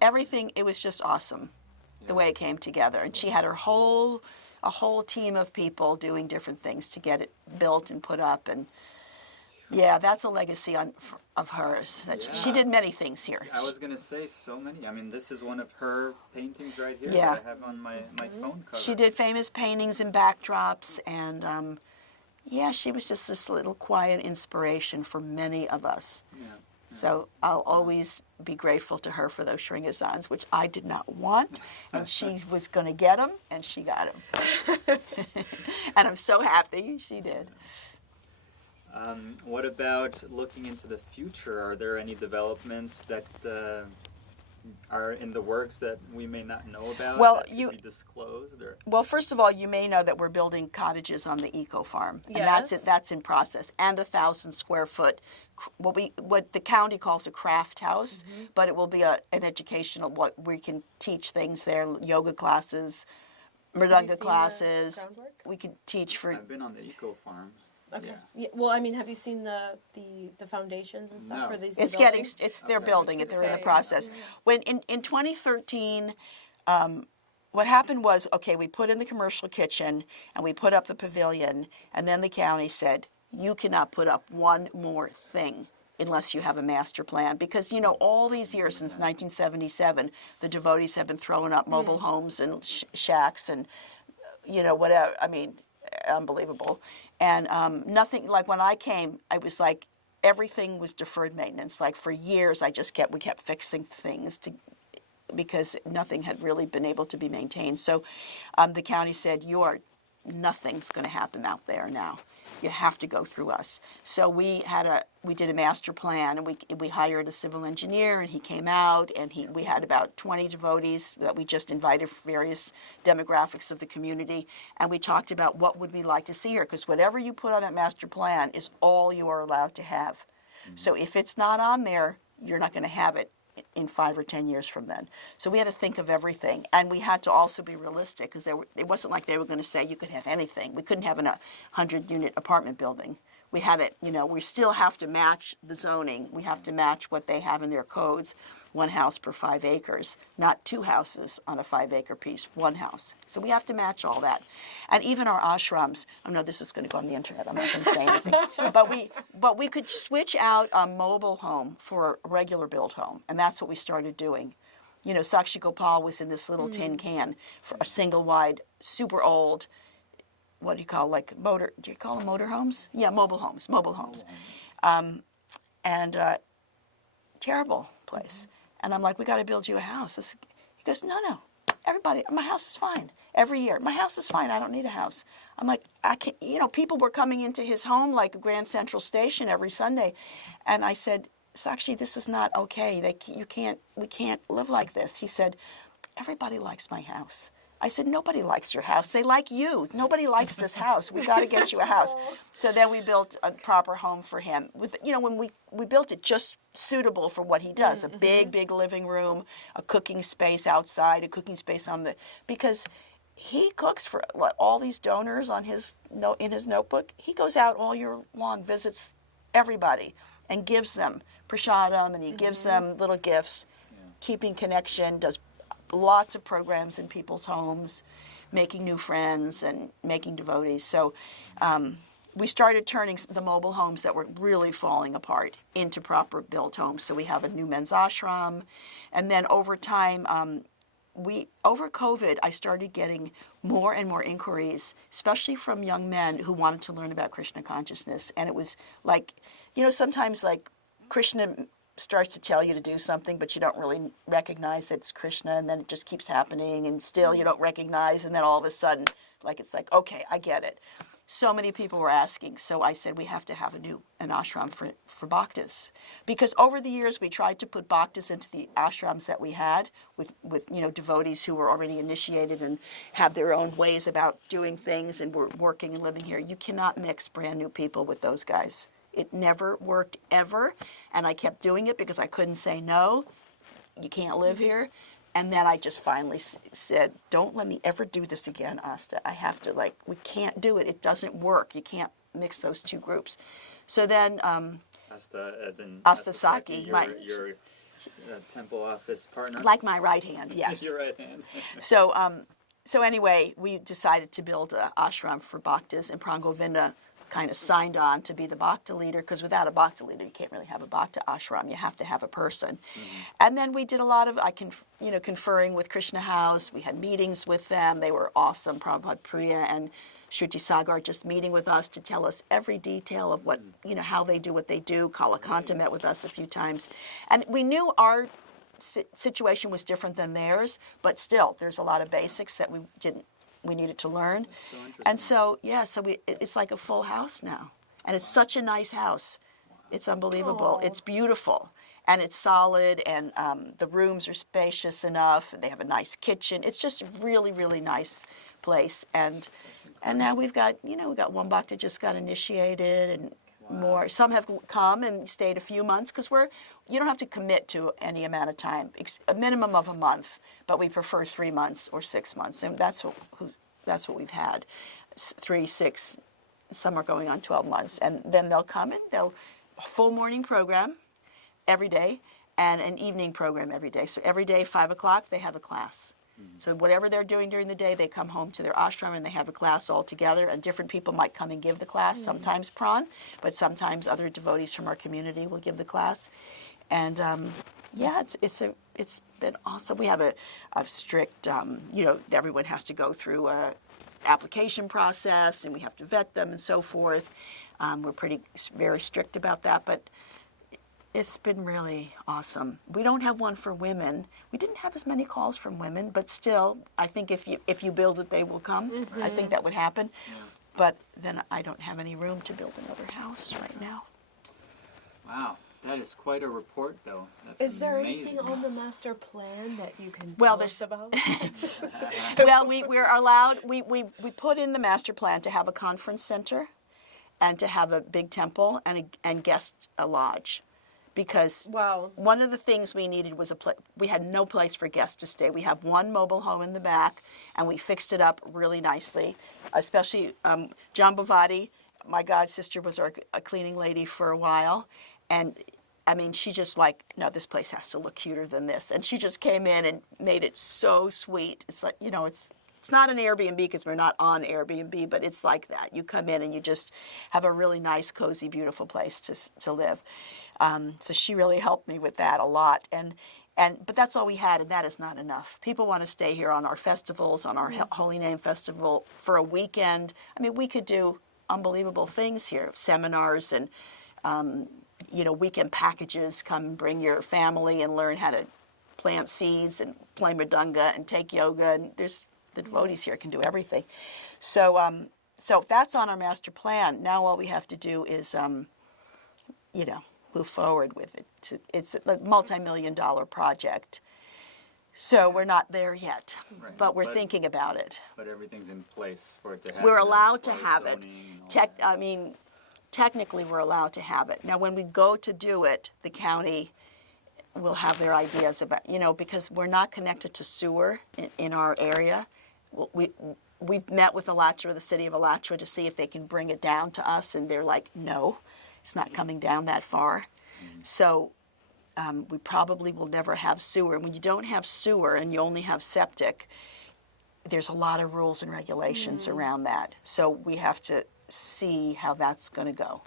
Everything. It was just awesome. the way it came together. And she had a whole team of people doing different things to get it built and put up. And yeah, that's a legacy of hers. That she did many things here. I was going to say so many. I mean, this is one of her paintings right here Yeah. that I have on my phone cover. She did famous paintings and backdrops, and she was just this little quiet inspiration for many of us. Yeah. So I'll always be grateful to her for those Sringazans, which I did not want, and she was going to get them, and she got them. And I'm so happy she did. What about looking into the future? Are there any developments that are in the works that we may not know about? Well, that should be disclosed? Or? Well, first of all, you may know that we're building cottages on the eco farm, and Yes. that's in process, and 1,000 square foot, what the county calls a craft house, but it will be an educational. What we can teach things there, yoga classes, Have you mridanga seen the classes. groundwork? We could teach for. I've been on the eco farm. Okay. Yeah. Yeah, well, I mean, have you seen the foundations and stuff No. for these? It's new getting. buildings? They're building it. They're in the exciting. process. When in 2013. What happened was, okay, we put in the commercial kitchen and we put up the pavilion, and then the county said, you cannot put up one more thing unless you have a master plan. Because, all these years since 1977, the devotees have been throwing up mobile homes and shacks and, whatever. I mean, unbelievable. And nothing, like when I came, I was like, everything was deferred maintenance. Like for years, we kept fixing things because nothing had really been able to be maintained. So the county said, nothing's going to happen out there now. You have to go through us. So we did a master plan, and we hired a civil engineer, and he came out, and we had about 20 devotees that we just invited for various demographics of the community, and we talked about what would we like to see here, because whatever you put on that master plan is all you are allowed to have. So if it's not on there, you're not going to have it in 5 or 10 years from then. So we had to think of everything, and we had to also be realistic, because it wasn't like they were going to say you could have anything. We couldn't have a 100-unit apartment building. We had it, we still have to match the zoning. We have to match what they have in their codes, 1 house per 5 acres, not 2 houses on a 5-acre piece, 1 house. So we have to match all that. And even our ashrams, I know this is going to go on the internet, I'm not going to say anything, but we could switch out a mobile home for a regular built home, and that's what we started doing. Sakshi Gopal was in this little tin can for a single wide, super old, what do you call, do you call them motor homes? Yeah, mobile homes. Terrible place. And I'm like, we got to build you a house. He goes, no, everybody, my house is fine. Every year, my house is fine, I don't need a house. I'm like, I can't, people were coming into his home like Grand Central Station every Sunday. And I said, Sakshi, this is not okay. We can't live like this. He said, everybody likes my house. I said, nobody likes your house. They like you. Nobody likes this house. We got to get you a house. So then we built a proper home for him. When we built it just suitable for what he does, a big living room, a cooking space outside, a cooking space because he cooks for all these donors in his notebook. He goes out all year long, visits everybody, and gives them prasadam, and he gives them little gifts, keeping connection, does lots of programs in people's homes, making new friends and making devotees. So we started turning the mobile homes that were really falling apart into proper built homes. So we have a new men's ashram. And then over time, over COVID, I started getting more and more inquiries, especially from young men who wanted to learn about Krishna consciousness. And it was like, sometimes like Krishna starts to tell you to do something, but you don't really recognize that it's Krishna, and then it just keeps happening, and still you don't recognize, and then all of a sudden, it's like, okay, I get it. So many people were asking, so I said we have to have an ashram for bhaktas. Because over the years, we tried to put bhaktas into the ashrams that we had with devotees who were already initiated and have their own ways about doing things and were working and living here. You cannot mix brand new people with those guys. It never worked ever, and I kept doing it because I couldn't say no. You can't live here. And then I just finally said, don't let me ever do this again, Asta. I have to, we can't do it. It doesn't work. You can't mix those two groups. So then... Asta as in... Asta Saki. Your temple office partner. Like my right hand, yes. Your right hand. So anyway, we decided to build an ashram for bhaktas, and Prangovinda kind of signed on to be the bhakta leader, because without a bhakta leader, you can't really have a bhakta ashram. You have to have a person. And then we did a lot of, conferring with Krishna House. We had meetings with them. They were awesome. Prabhupada Priya and Shruti Sagar just meeting with us to tell us every detail of what, how they do what they do. Kalakanta met with us a few times. And we knew our situation was different than theirs, but still, there's a lot of basics that we needed to learn. So interesting. And so, it's like a full house now. And it's such a nice house. It's unbelievable. Aww. It's beautiful. And it's solid, and the rooms are spacious enough. They have a nice kitchen. It's just a really, really nice place. And now we've got one bhakta just got initiated, and more. Some have come and stayed a few months, because you don't have to commit to any amount of time, a minimum of a month, but we prefer 3 months or 6 months, and that's what we've had, 3, 6. Some are going on 12 months, and then they'll come in. They'll full morning program every day and an evening program every day. So every day 5 o'clock they have a class. So whatever they're doing during the day, they come home to their ashram and they have a class all together. And different people might come and give the class. Sometimes Pran, but sometimes other devotees from our community will give the class. And it's been awesome. We have a strict, everyone has to go through a application process, and we have to vet them and so forth. We're very strict about that, but it's been really awesome. We don't have one for women. We didn't have as many calls from women, but still, I think if you build it, they will come. I think that would happen. Yeah. But then I don't have any room to build another house right now. Wow, that is quite a report, though. That's Is there amazing. anything on the master plan that you can Well, tell us about? Well, we're allowed, we put in the master plan to have a conference center and to have a big temple and guest lodge. Because one of the things we needed was we had no place for guests to stay. We have one mobile home in the back, and we fixed it up really nicely. Especially Jambavati, my god sister, was a cleaning lady for a while, and I mean, she just no, this place has to look cuter than this, and she just came in and made it so sweet. It's like, it's not an Airbnb because we're not on Airbnb, but it's like that. You come in and you just have a really nice, cozy, beautiful place to live. So she really helped me with that a lot. But that's all we had, and that is not enough. People want to stay here on our festivals, on our Holy Name Festival for a weekend. I mean, we could do unbelievable things here, seminars and, weekend packages. Come and bring your family and learn how to plant seeds and play mridanga and take yoga, and the devotees here can do everything. So that's on our master plan. Now all we have to do is, move forward with it. It's a multi-million-dollar project. So we're not there yet, Right. but we're thinking about it. But everything's in place for it to happen. We're allowed as to far as have it. zoning and all that. Technically we're allowed to have it. Now when we go to do it, the county will have their ideas about, because we're not connected to sewer in our area. We've met with Alachua, the city of Alachua, to see if they can bring it down to us, and they're like, no, it's not coming down that far. So we probably will never have sewer. And when you don't have sewer and you only have septic, there's a lot of rules and regulations around that. So we have to see how that's going to go.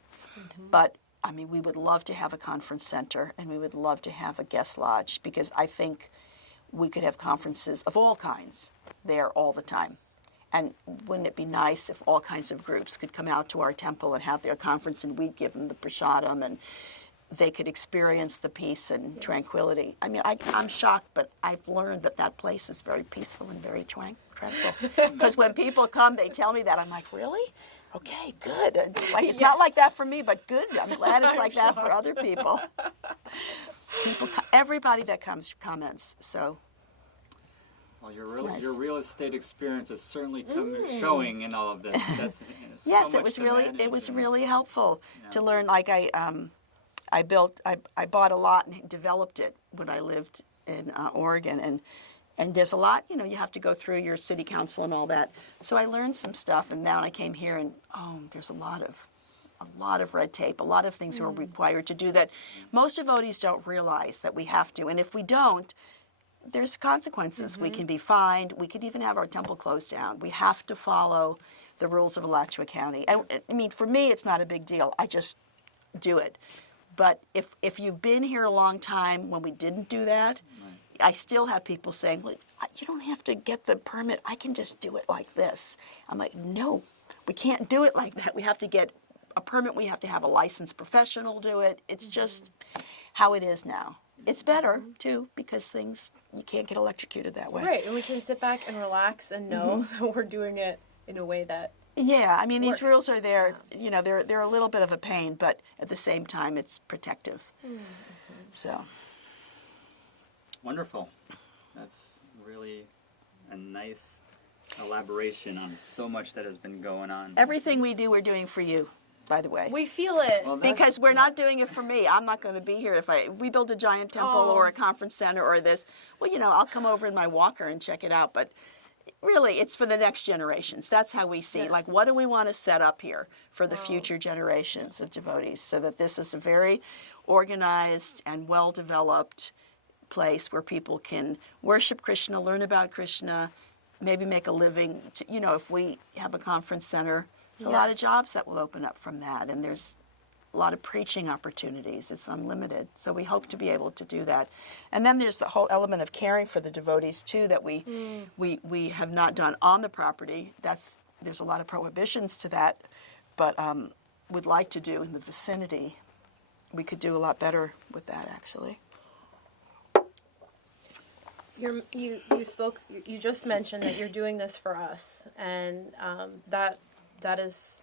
But, we would love to have a conference center, and we would love to have a guest lodge, because I think we could have conferences of all kinds there all the time. And wouldn't it be nice if all kinds of groups could come out to our temple and have their conference, and we'd give them the prasadam, and they could experience the peace and tranquility. I'm shocked, but I've learned that place is very peaceful and very tranquil. Because when people come, they tell me that. I'm like, really? Okay, good. It's not like that for me, but good. I'm glad it's like that for other people. Everybody that comes comments. So. Well, your nice. your real estate experience is certainly showing in all of this. That's Yes, so it was much to really manage and- really helpful to learn. Like I bought a lot and developed it when I lived in Oregon, and there's a lot, you have to go through your city council and all that. So I learned some stuff, and now I came here, and there's a lot of a lot of red tape, a lot of things are required to do that. Most devotees don't realize that we have to. And if we don't, there's consequences. We can be fined. We could even have our temple closed down. We have to follow the rules of Alachua County. And I mean, for me, it's not a big deal. I just do it. But if you've been here a long time when we didn't do that, I still have people saying, well, you don't have to get the permit. I can just do it like this. I'm like, no, we can't do it like that. We have to get a permit. We have to have a licensed professional do it. It's just how it is now. It's better, too, because you can't get electrocuted that way. Right, and we can sit back and relax and know that we're doing it in a way that Yeah, I mean, works. these rules are there, you know, they're a little bit of a pain, but at the same time, it's protective. So, Wonderful. That's really a nice elaboration on so much that has been going on. everything we do, we're doing for you, by the way. we feel it. Well, that- Because we're not doing it for me. I'm not going to be here if we build a giant temple or a conference center or this. Well, you know, I'll come over in my walker and check it out. But really, it's for the next generations. That's how we see. Like, what do we want to set up here for the future generations of devotees, so that this is a very organized and well-developed place where people can worship Krishna, learn about Krishna, maybe make a living. You know, if we have a conference center, there's a lot of jobs that will open up from that, and there's a lot of preaching opportunities. It's unlimited. So we hope to be able to do that. And then there's the whole element of caring for the devotees, too, that we have not done on the property. There's a lot of prohibitions to that, but would like to do in the vicinity. We could do a lot better with that, actually. You just mentioned that you're doing this for us, and that is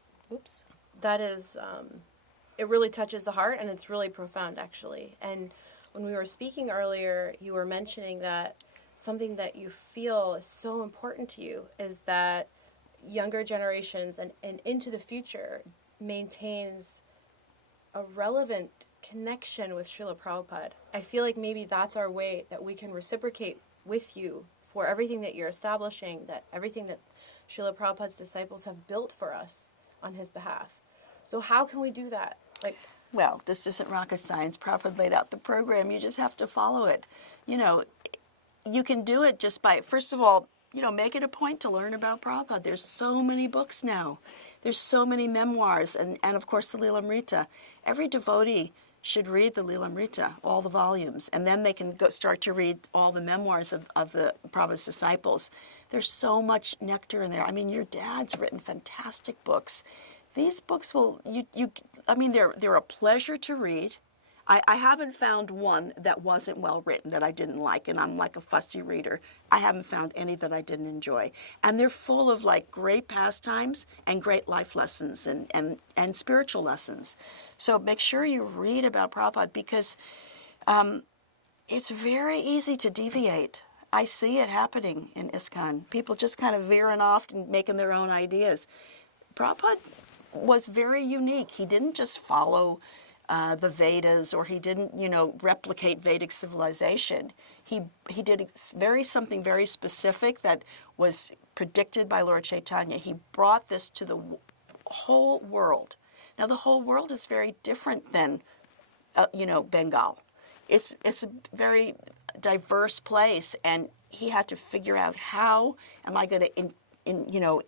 it really touches the heart, and it's really profound, actually. And when we were speaking earlier, you were mentioning that something that you feel is so important to you is that younger generations and into the future maintains a relevant connection with Srila Prabhupada. I feel like maybe that's our way that we can reciprocate with you for everything that you're establishing, that everything that Srila Prabhupada's disciples have built for us on his behalf. So how can we do that? Well, this isn't rocket science. Prabhupada laid out the program. You just have to follow it. You know, you can do it just by, first of all, you know, make it a point to learn about Prabhupada. There's so many books now. There's so many memoirs, and of course the Lilamrita. Every devotee should read the Lilamrita, all the volumes, and then they can start to read all the memoirs of the Prabhupada's disciples. There's so much nectar in there. I mean, your dad's written fantastic books. These books they're a pleasure to read. I haven't found one that wasn't well written that I didn't like, and I'm like a fussy reader. I haven't found any that I didn't enjoy. And they're full of like great pastimes and great life lessons and spiritual lessons. So make sure you read about Prabhupada, because it's very easy to deviate. I see it happening in ISKCON. People just kind of veering off and making their own ideas. Prabhupada was very unique. He didn't just follow the Vedas, or he didn't, replicate Vedic civilization. He did something very specific that was predicted by Lord Chaitanya. He brought this to the whole world. Now, the whole world is very different than, Bengal. It's a very diverse place, and he had to figure out, how am I going to,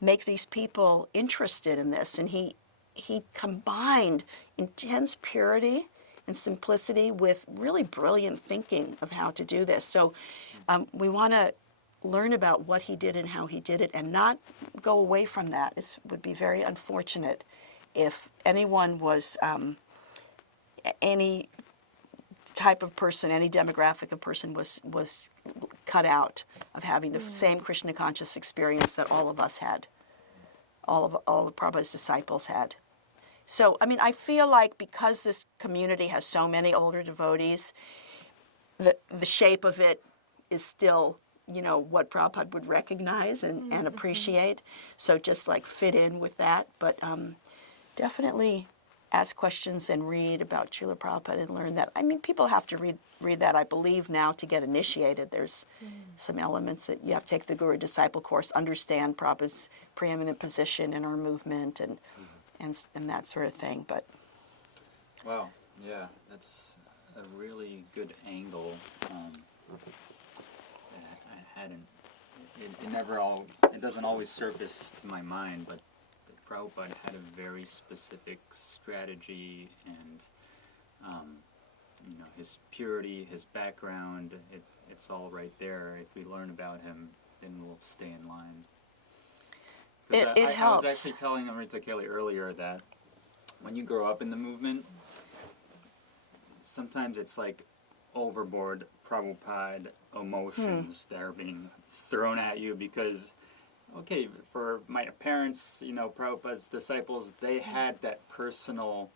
make these people interested in this? And he combined intense purity and simplicity with really brilliant thinking of how to do this. So we want to learn about what he did and how he did it, and not go away from that. It would be very unfortunate if anyone was any type of person, any demographic of person was cut out of having the same Krishna conscious experience that all of us had, all of Prabhupada's disciples had. So, I mean, I feel like because this community has so many older devotees, the shape of it is still, what Prabhupada would recognize and appreciate. So just like fit in with that. But definitely ask questions and read about Srila Prabhupada and learn that. I mean, people have to read that, I believe, now to get initiated. There's some elements that you have to take the Guru Disciple course, understand Prabhupada's preeminent position in our movement, and and that sort of thing. But Wow, yeah, that's a really good angle. I hadn't. It doesn't always surface to my mind, but Prabhupada had a very specific strategy, and his purity, his background. It's all right there. If we learn about him, then we'll stay in line. It helps. I was actually telling Amrita-Keli earlier that when you grow up in the movement, sometimes it's like overboard Prabhupada emotions that are being thrown at you because, okay, for my parents, Prabhupada's disciples, they had that personal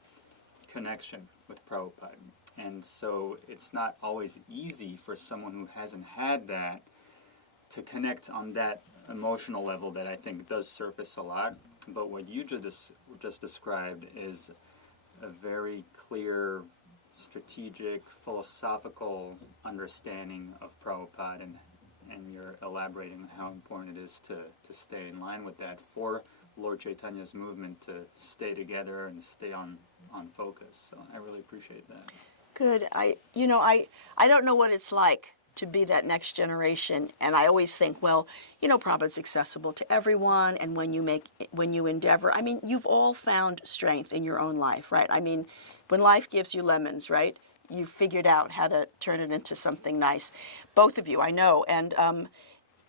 connection with Prabhupada. And so it's not always easy for someone who hasn't had that to connect on that emotional level that I think does surface a lot. But what you just described is a very clear, strategic, philosophical understanding of Prabhupada, and you're elaborating on how important it is to stay in line with that for Lord Chaitanya's movement to stay together and stay on focus. So I really appreciate that. good. I don't know what it's like to be that next generation, and I always think, well, Prabhupada's accessible to everyone, and when you endeavor, I mean, you've all found strength in your own life, right? I mean, when life gives you lemons, right? You figured out how to turn it into something nice. Both of you, I know, and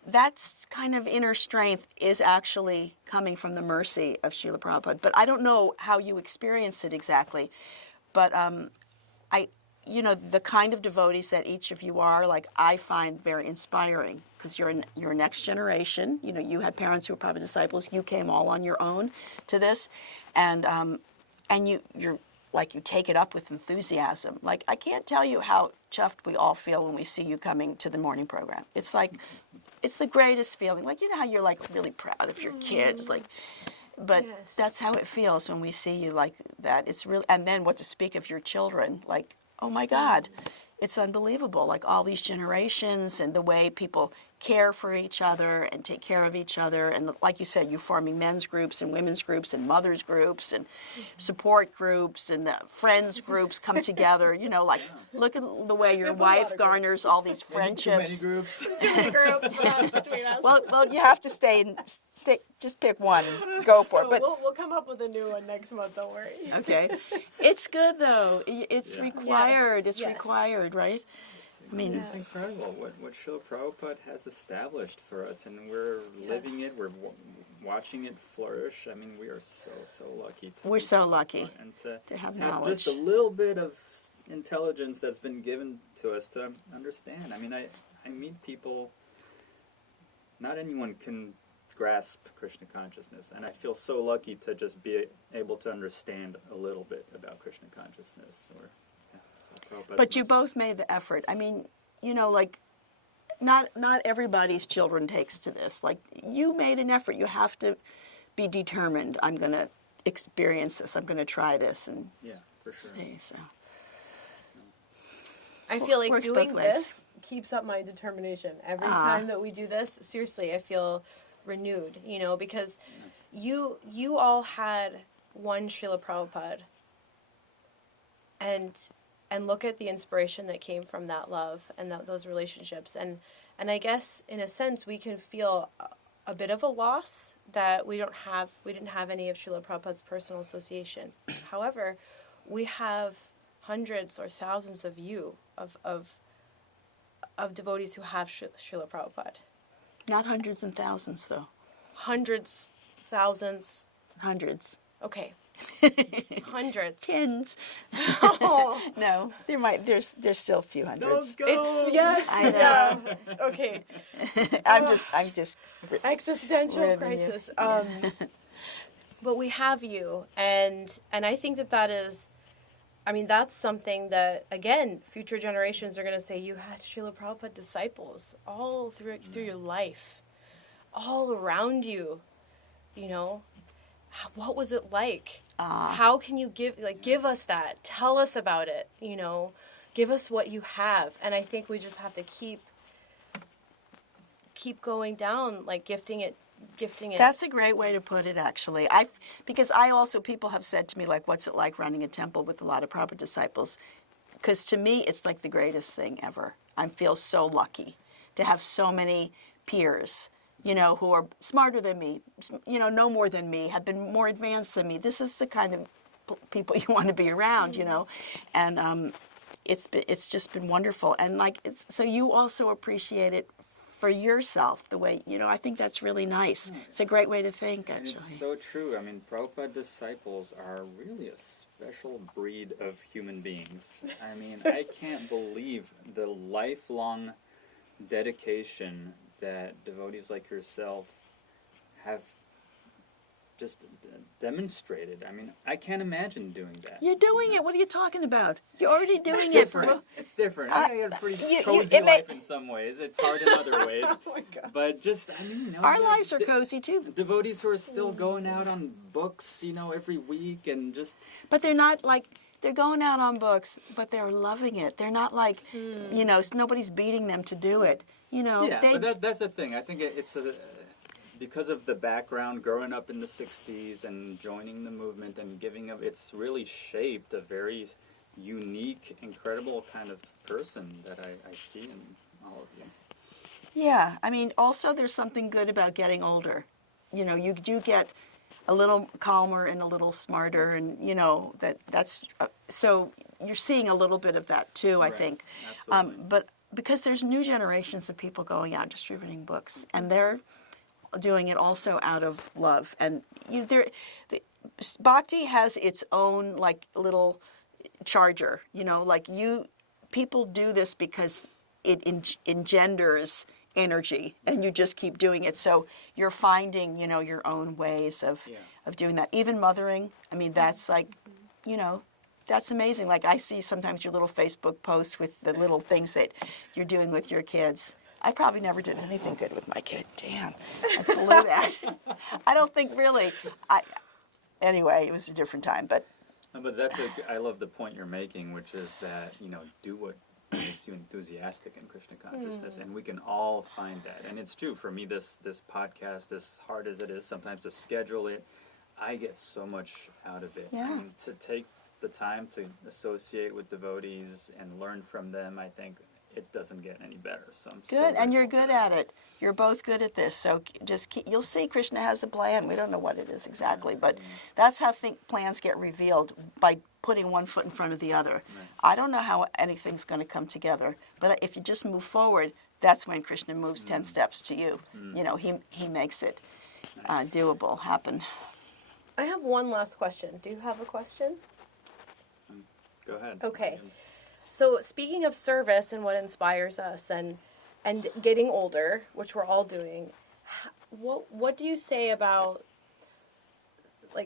that's kind of inner strength is actually coming from the mercy of Srila Prabhupada. But I don't know how you experience it exactly. But the kind of devotees that each of you are, like, I find very inspiring because you're next generation. You had parents who were Prabhupada disciples. You came all on your own to this, and you're like, you take it up with enthusiasm. Like, I can't tell you how chuffed we all feel when we see you coming to the morning program. It's like, it's the greatest feeling. Like, how you're like really proud of your kids, like, but Yes. that's how it feels when we see you like that. It's really, and then what to speak of your children, like, oh my God, it's unbelievable. Like, all these generations and the way people care for each other and take care of each other. And like you said, you're forming men's groups and women's groups and mothers groups and support groups and friends groups come together. Like, look at the way your wife garners all these friendships. Too many groups. Too many groups between us. Well, you have to stay. Just pick one and go for it. But we'll come up with a new one next month. Don't worry. okay, it's good though. It's required. Yes, It's yes. required, right? I mean, It's incredible what Srila Prabhupada has established for us, and we're living it, we're watching it flourish. I mean, we are so lucky. We're so lucky and to have just knowledge. a little bit of intelligence that's been given to us to understand. I mean, I meet people, not anyone can grasp Krishna consciousness, and I feel so lucky to just be able to understand a little bit about Krishna consciousness. But you both made the effort. I mean, like, not everybody's children takes to this. Like, you made an effort. You have to be determined. I'm going to experience this. I'm going to try this and Yeah, for sure. see. So I feel like Works doing both ways. this keeps up my determination. Every time that we do this, seriously, I feel renewed, because you all had one Srila Prabhupada, and look at the inspiration that came from that love and those relationships. And I guess, in a sense, we can feel a bit of a loss that we didn't have any of Srila Prabhupada's personal association. However, we have hundreds or thousands of devotees who have Srila Prabhupada. not hundreds and thousands, though. Hundreds, thousands. Hundreds. Okay. Hundreds. Tens. Oh. No, there's still a few hundreds. Yes. I know. Yeah. Okay. I'm just Existential Revenue. crisis. But we have you, and I think that is, I mean, that's something that, again, future generations are going to say, you had Srila Prabhupada disciples all through your life, all around you, What was it like? How can you give us that? Tell us about it, Give us what you have. And I think we just have to keep going down, like, gifting it gifting it. That's a great way to put it, actually. Because people have said to me, like, what's it like running a temple with a lot of Prabhupada disciples? Because to me, it's like the greatest thing ever. I feel so lucky to have so many peers, who are smarter than me, know more than me, have been more advanced than me. This is the kind of people you want to be around, and it's just been wonderful. And so you also appreciate it for yourself, the way, I think that's really nice. It's a great way to think, actually. It's so true. I mean, Prabhupada disciples are really a special breed of human beings. I mean, I can't believe the lifelong dedication that devotees like yourself have just demonstrated. I mean, I can't imagine doing that. You're doing it. What are you talking about? You're already doing it. It's different. I have a pretty cozy life in some ways. It's hard in other ways. Oh my God. But just, Our lives are cozy, too. Devotees who are still going out on books, every week and just... But they're not they're going out on books, but they're loving it. They're not nobody's beating them to do it. But that's the thing. I think it's because of the background, growing up in the 60s and joining the movement and giving up, it's really shaped a very unique, incredible kind of person that I see in all of you. Yeah, also there's something good about getting older. You do get a little calmer and a little smarter, and that's so you're seeing a little bit of that too, I think. Absolutely. But because there's new generations of people going out distributing books, and they're doing it also out of love, and Bhakti has its own little charger. People do this because it engenders energy, and you just keep doing it. So you're finding, your own ways of doing that. Even mothering, that's that's amazing. I see sometimes your little Facebook posts with the little things that you're doing with your kids. I probably never did anything good with my kid. Damn, I blew that. I don't think really. Anyway, it was a different time, but. But I love the point you're making, which is that, do what makes you enthusiastic in Krishna consciousness, and we can all find that. And it's true for me, this podcast, as hard as it is sometimes to schedule it, I get so much out of it. Yeah. To take the time to associate with devotees and learn from them, I think it doesn't get any better. So I'm good, and you're good at it. You're both good at this. So just you'll see Krishna has a plan. We don't know what it is exactly, but that's how plans get revealed, by putting one foot in front of the other. Right. I don't know how anything's going to come together, but if you just move forward, that's when Krishna moves 10 steps to you. He makes it doable, happen. I have one last question. Do you have a question? Go ahead. Okay. So speaking of service and what inspires us and getting older, which we're all doing, what do you say about,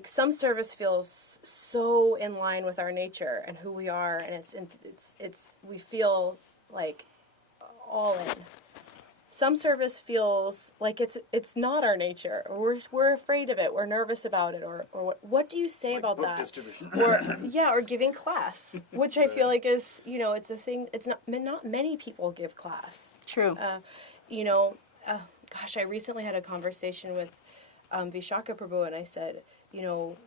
some service feels so in line with our nature and who we are, and it's we feel like all in. Some service feels like it's not our nature, or we're afraid of it, we're nervous about it, or what do you say about book that? Distribution. Or giving class, which I feel like is, it's a thing. It's not many people give class. True. Gosh, I recently had a conversation with Vishaka Prabhu, and I said,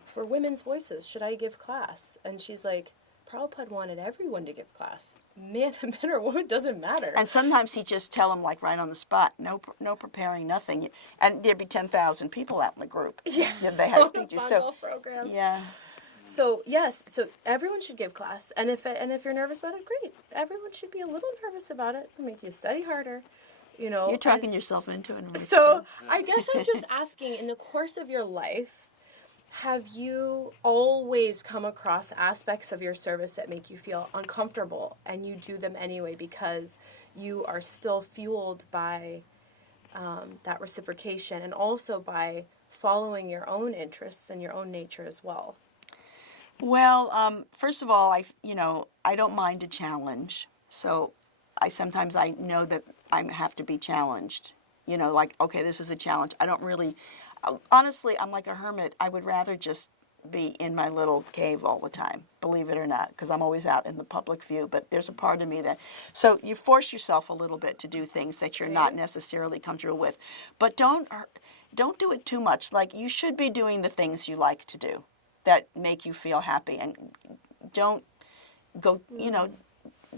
for women's voices, should I give class? And she's like, Prabhupada wanted everyone to give class. Man or woman, doesn't matter. And sometimes he just tell them right on the spot, no preparing, nothing. And there'd be 10,000 people out in the group. Yeah. They had to speak to. So program. yeah. So yes, so everyone should give class, and if you're nervous about it, great. Everyone should be a little nervous about it. It'll make you study harder. You're talking yourself into it. So I guess I'm just asking, in the course of your life, have you always come across aspects of your service that make you feel uncomfortable, and you do them anyway because you are still fueled by that reciprocation, and also by following your own interests and your own nature as well? Well, first of all, I don't mind a challenge. So sometimes I know that I have to be challenged. Okay, this is a challenge. I don't really... Honestly, I'm like a hermit. I would rather just be in my little cave all the time, believe it or not, because I'm always out in the public view. But there's a part of me that, so you force yourself a little bit to do things that you're not necessarily comfortable with, but don't do it too much. Like, you should be doing the things you like to do that make you feel happy, and don't go, you know,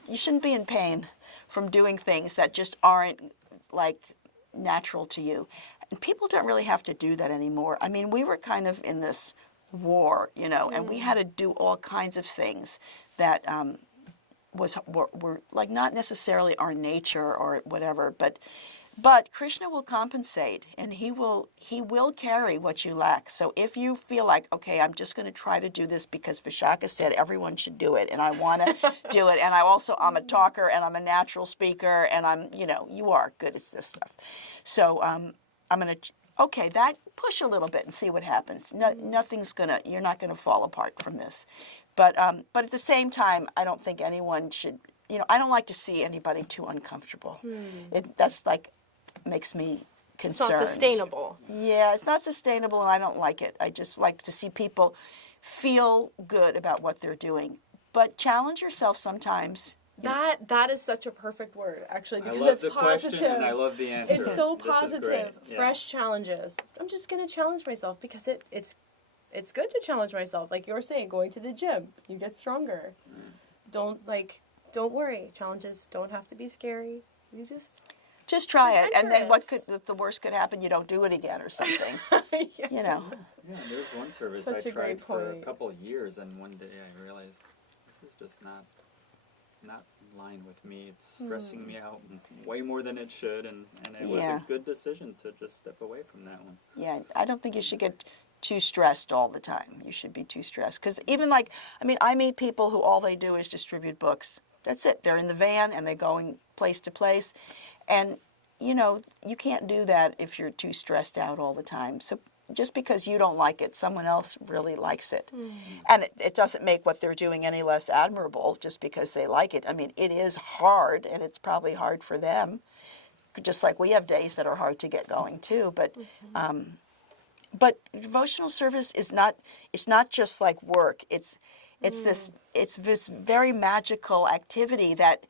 you shouldn't be in pain from doing things that just aren't like natural to you. And people don't really have to do that anymore. I mean, we were kind of in this war, you know, and we had to do all kinds of things that were like not necessarily our nature or whatever, but Krishna will compensate, and he will carry what you lack. So if you feel like, okay, I'm just going to try to do this because Vishaka said everyone should do it, and I want to do it, and I'm a talker, and I'm a natural speaker, and I'm, you know, you are good at this stuff. So I'm going to, that push a little bit and see what happens. You're not going to fall apart from this. But at the same time, I don't think anyone should, you know, I don't like to see anybody too uncomfortable. That's like, makes me concerned. It's not sustainable. Yeah, it's not sustainable, and I don't like it. I just like to see people feel good about what they're doing. But challenge yourself sometimes. That is such a perfect word, actually, because I love it's the positive. question, and I love the answer. It's so This is positive. great. Yeah. Fresh challenges. I'm just going to challenge myself because it's good to challenge myself. Like you were saying, going to the gym, you get stronger. Don't worry. Challenges don't have to be scary. You Just try it, and then adventurous. the worst could happen? You don't do it again or something. Yeah. You know. Yeah, there's one service Such I a great tried for a point. couple of years, and one day I realized this is just not in line with me. It's stressing me out way more than it should, and it was a good decision to just step away from that one. Yeah, I don't think you should get too stressed all the time. You should be too stressed. Because even like, I mean, I meet people who all they do is distribute books. That's it. They're in the van, and they're going place to place. And, you know, you can't do that if you're too stressed out all the time. So just because you don't like it, someone else really likes it. And it doesn't make what they're doing any less admirable just because they like it. I mean, it is hard, and it's probably hard for them. Just like we have days that are hard to get going too. But devotional service is not. It's not just like work. It's this very magical activity that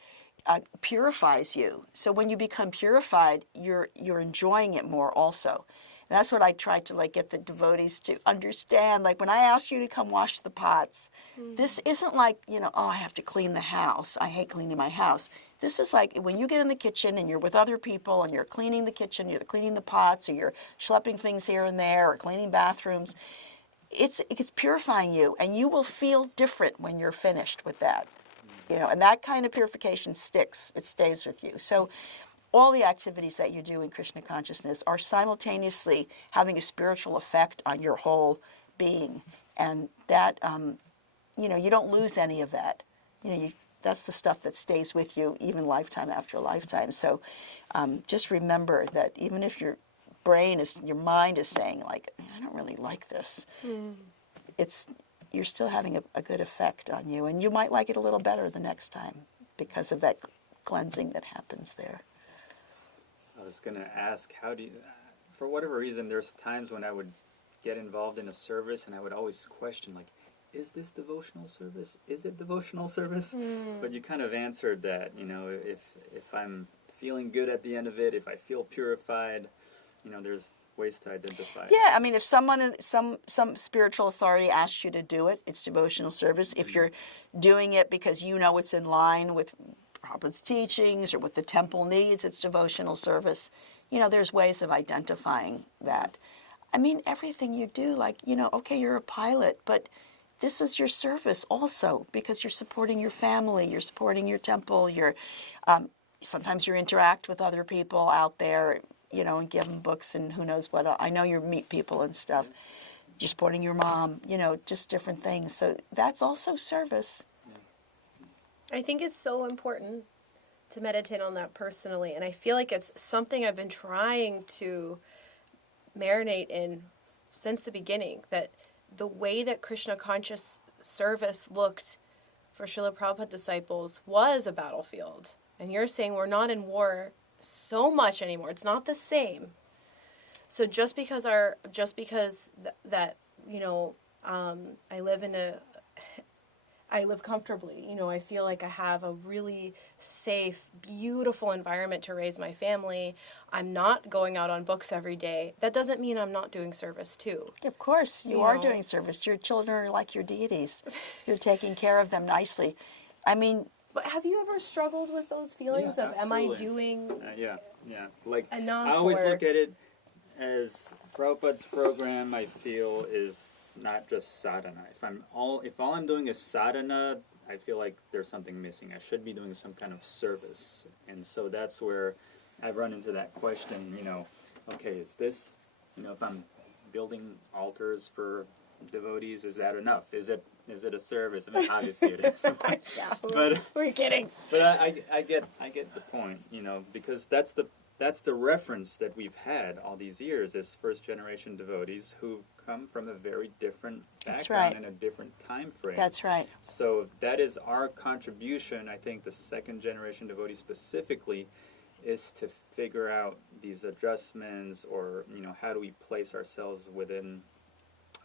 purifies you. So when you become purified, you're enjoying it more also. And that's what I try to like get the devotees to understand. Like when I ask you to come wash the pots, this isn't like, you know, oh, I have to clean the house. I hate cleaning my house. This is like when you get in the kitchen and you're with other people and you're cleaning the kitchen, you're cleaning the pots, or you're schlepping things here and there, or cleaning bathrooms. It's purifying you, and you will feel different when you're finished with that. You know, and that kind of purification sticks. It stays with you. So all the activities that you do in Krishna consciousness are simultaneously having a spiritual effect on your whole being. And that, you know, you don't lose any of that. You know, that's the stuff that stays with you even lifetime after lifetime. So just remember that even if your mind is saying, like, I don't really like this, you're still having a good effect on you. And you might like it a little better the next time because of that cleansing that happens there. I was going to ask, for whatever reason, there's times when I would get involved in a service and I would always question, like, is this devotional service? Is it devotional service? But you kind of answered that, you know, if I'm feeling good at the end of it, if I feel purified, you know, there's ways to identify it. Yeah, I mean, if someone, some spiritual authority asks you to do it, it's devotional service. If you're doing it because you know it's in line with Prabhupada's teachings or what the temple needs, it's devotional service. You know, there's ways of identifying that. I mean, everything you do, like, you know, okay, you're a pilot, but this is your service also because you're supporting your family, you're supporting your temple, sometimes you interact with other people out there, you know, and give them books and who knows what. I know you meet people and stuff. You're supporting your mom, you know, just different things. So that's also service. I think it's so important to meditate on that personally, and I feel like it's something I've been trying to marinate in since the beginning, that the way that Krishna conscious service looked for Srila Prabhupada disciples was a battlefield. And you're saying we're not in war so much anymore. It's not the same. So just because that, you know, I live comfortably. You know, I feel like I have a really safe, beautiful environment to raise my family. I'm not going out on books every day. That doesn't mean I'm not doing service too. Of course, you You are know. doing service. Your children are like your deities. You're taking care of them nicely. I mean, But have you ever struggled with those feelings Yeah, of, am I absolutely. doing Yeah. Like, enough? I always or- look at it as Prabhupada's program, I feel, is not just sadhana. If all I'm doing is sadhana, I feel like there's something missing. I should be doing some kind of service. And so that's where I've run into that question, okay, is this, if I'm building altars for devotees, is that enough? Is it a service? I mean, obviously it is. Yeah, But we're kidding. But I get the point, because that's the reference that we've had all these years as first generation devotees who come from a very different That's background right. and a different time frame. that's right. So that is our contribution. I think the second generation devotees specifically is to figure out these adjustments, or how do we place ourselves within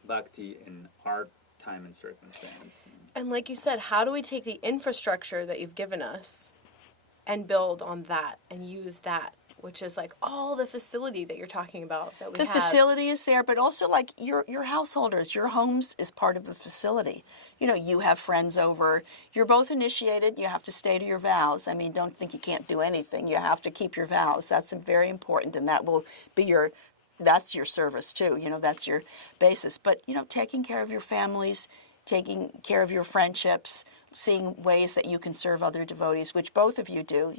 bhakti in our time and circumstance. And like you said, how do we take the infrastructure that you've given us and build on that and use that, which is like all the facility that you're talking about that we The have. facility is there, but also like your householders, your homes is part of the facility. You have friends over. You're both initiated. You have to stay to your vows. I mean, don't think you can't do anything. You have to keep your vows. That's very important, and that will be that's your service too. That's your basis. But taking care of your families, taking care of your friendships, seeing ways that you can serve other devotees, which both of you do.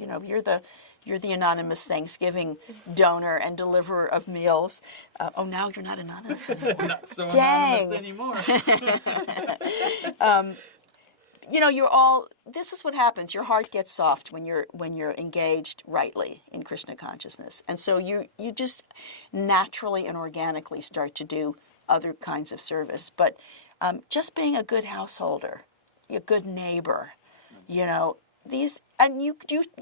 You're the anonymous Thanksgiving donor and deliverer of meals. Now you're not anonymous anymore. Not so Dang. anonymous anymore. You're all. This is what happens. Your heart gets soft when you're engaged rightly in Krishna consciousness, and so you just naturally and organically start to do other kinds of service. But just being a good householder, a good neighbor, these, and you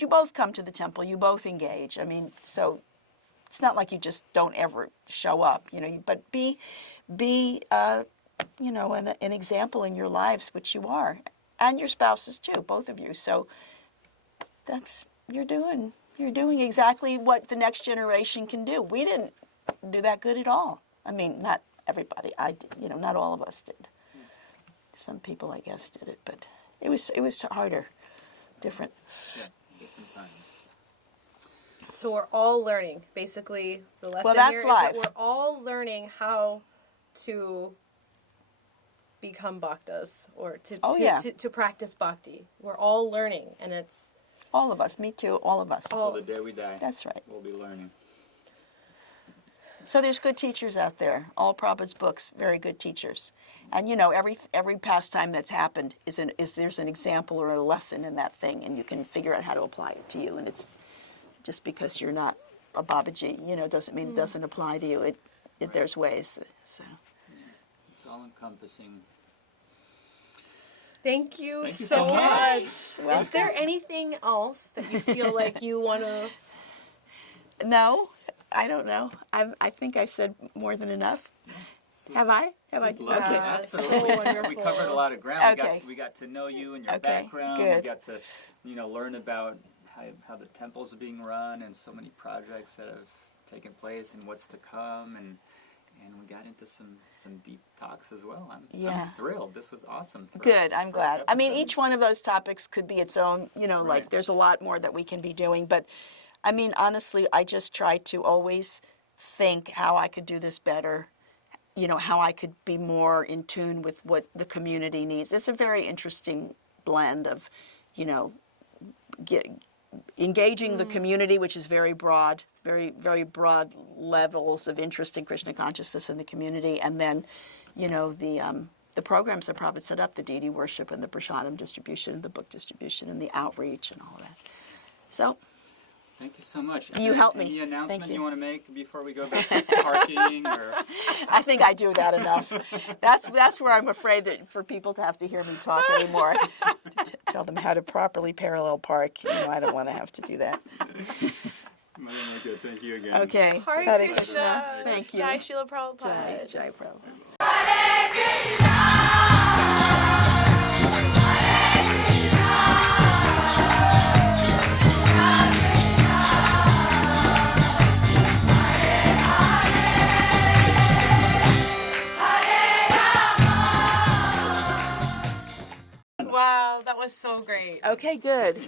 both come to the temple. You both engage. I mean, so it's not like you just don't ever show up. But be an example in your lives, which you are. And your spouses too, both of you. So you're doing exactly what the next generation can do. We didn't do that good at all. I mean, not everybody. I did. Not all of us did. Some people, I guess, did it, but it was harder, different. Yeah, different times. So we're all learning. Basically, the lesson Well, that's here is life. that we're all learning how to become bhaktas, or to practice bhakti. We're all learning, and it's All of us. Me too. All of us. Till the day we die. That's right. We'll be learning. So there's good teachers out there. All Prabhupada's books, very good teachers. And every pastime that's happened there's an example or a lesson in that thing, and you can figure out how to apply it to you. And it's just because you're not a Babaji, doesn't mean it doesn't apply to you. There's ways. So. It's all encompassing. Thank you Thank you so so much. much. Is there anything else that you feel like you want to? No, I don't know. I think I've said more than enough. Have I? Have I? This is lovely. Okay. Absolutely. So wonderful. We covered a lot of ground. Okay. We got to know you and your Okay, background. good. We got to, learn about how the temples are being run and so many projects that have taken place and what's to come, and we got into some deep talks as well. I'm thrilled. This was awesome. for Good, our I'm first glad. I mean, episode. each one of those topics could be its own, like Right. there's a lot more that we can be doing. But I mean, honestly, I just try to always think how I could do this better, how I could be more in tune with what the community needs. It's a very interesting blend of, engaging the community, which is very broad, very, very broad levels of interest in Krishna consciousness in the community, and then, the programs that Prabhupada set up, the deity worship and the prasadam distribution, the book distribution, and the outreach and all of that. So, Thank you so much. You helped me. Any Thank announcement you. you want to make before we go back to parking? Or I think I do that enough. That's where I'm afraid that for people to have to hear me talk anymore, to tell them how to properly parallel park. I don't want to have to do that. Very good. Thank you again. Okay. Hare Hare Krishna. Thank you. Jai Srila Prabhupada. Jai Prabhupada. Wow, that was so great. Okay, good.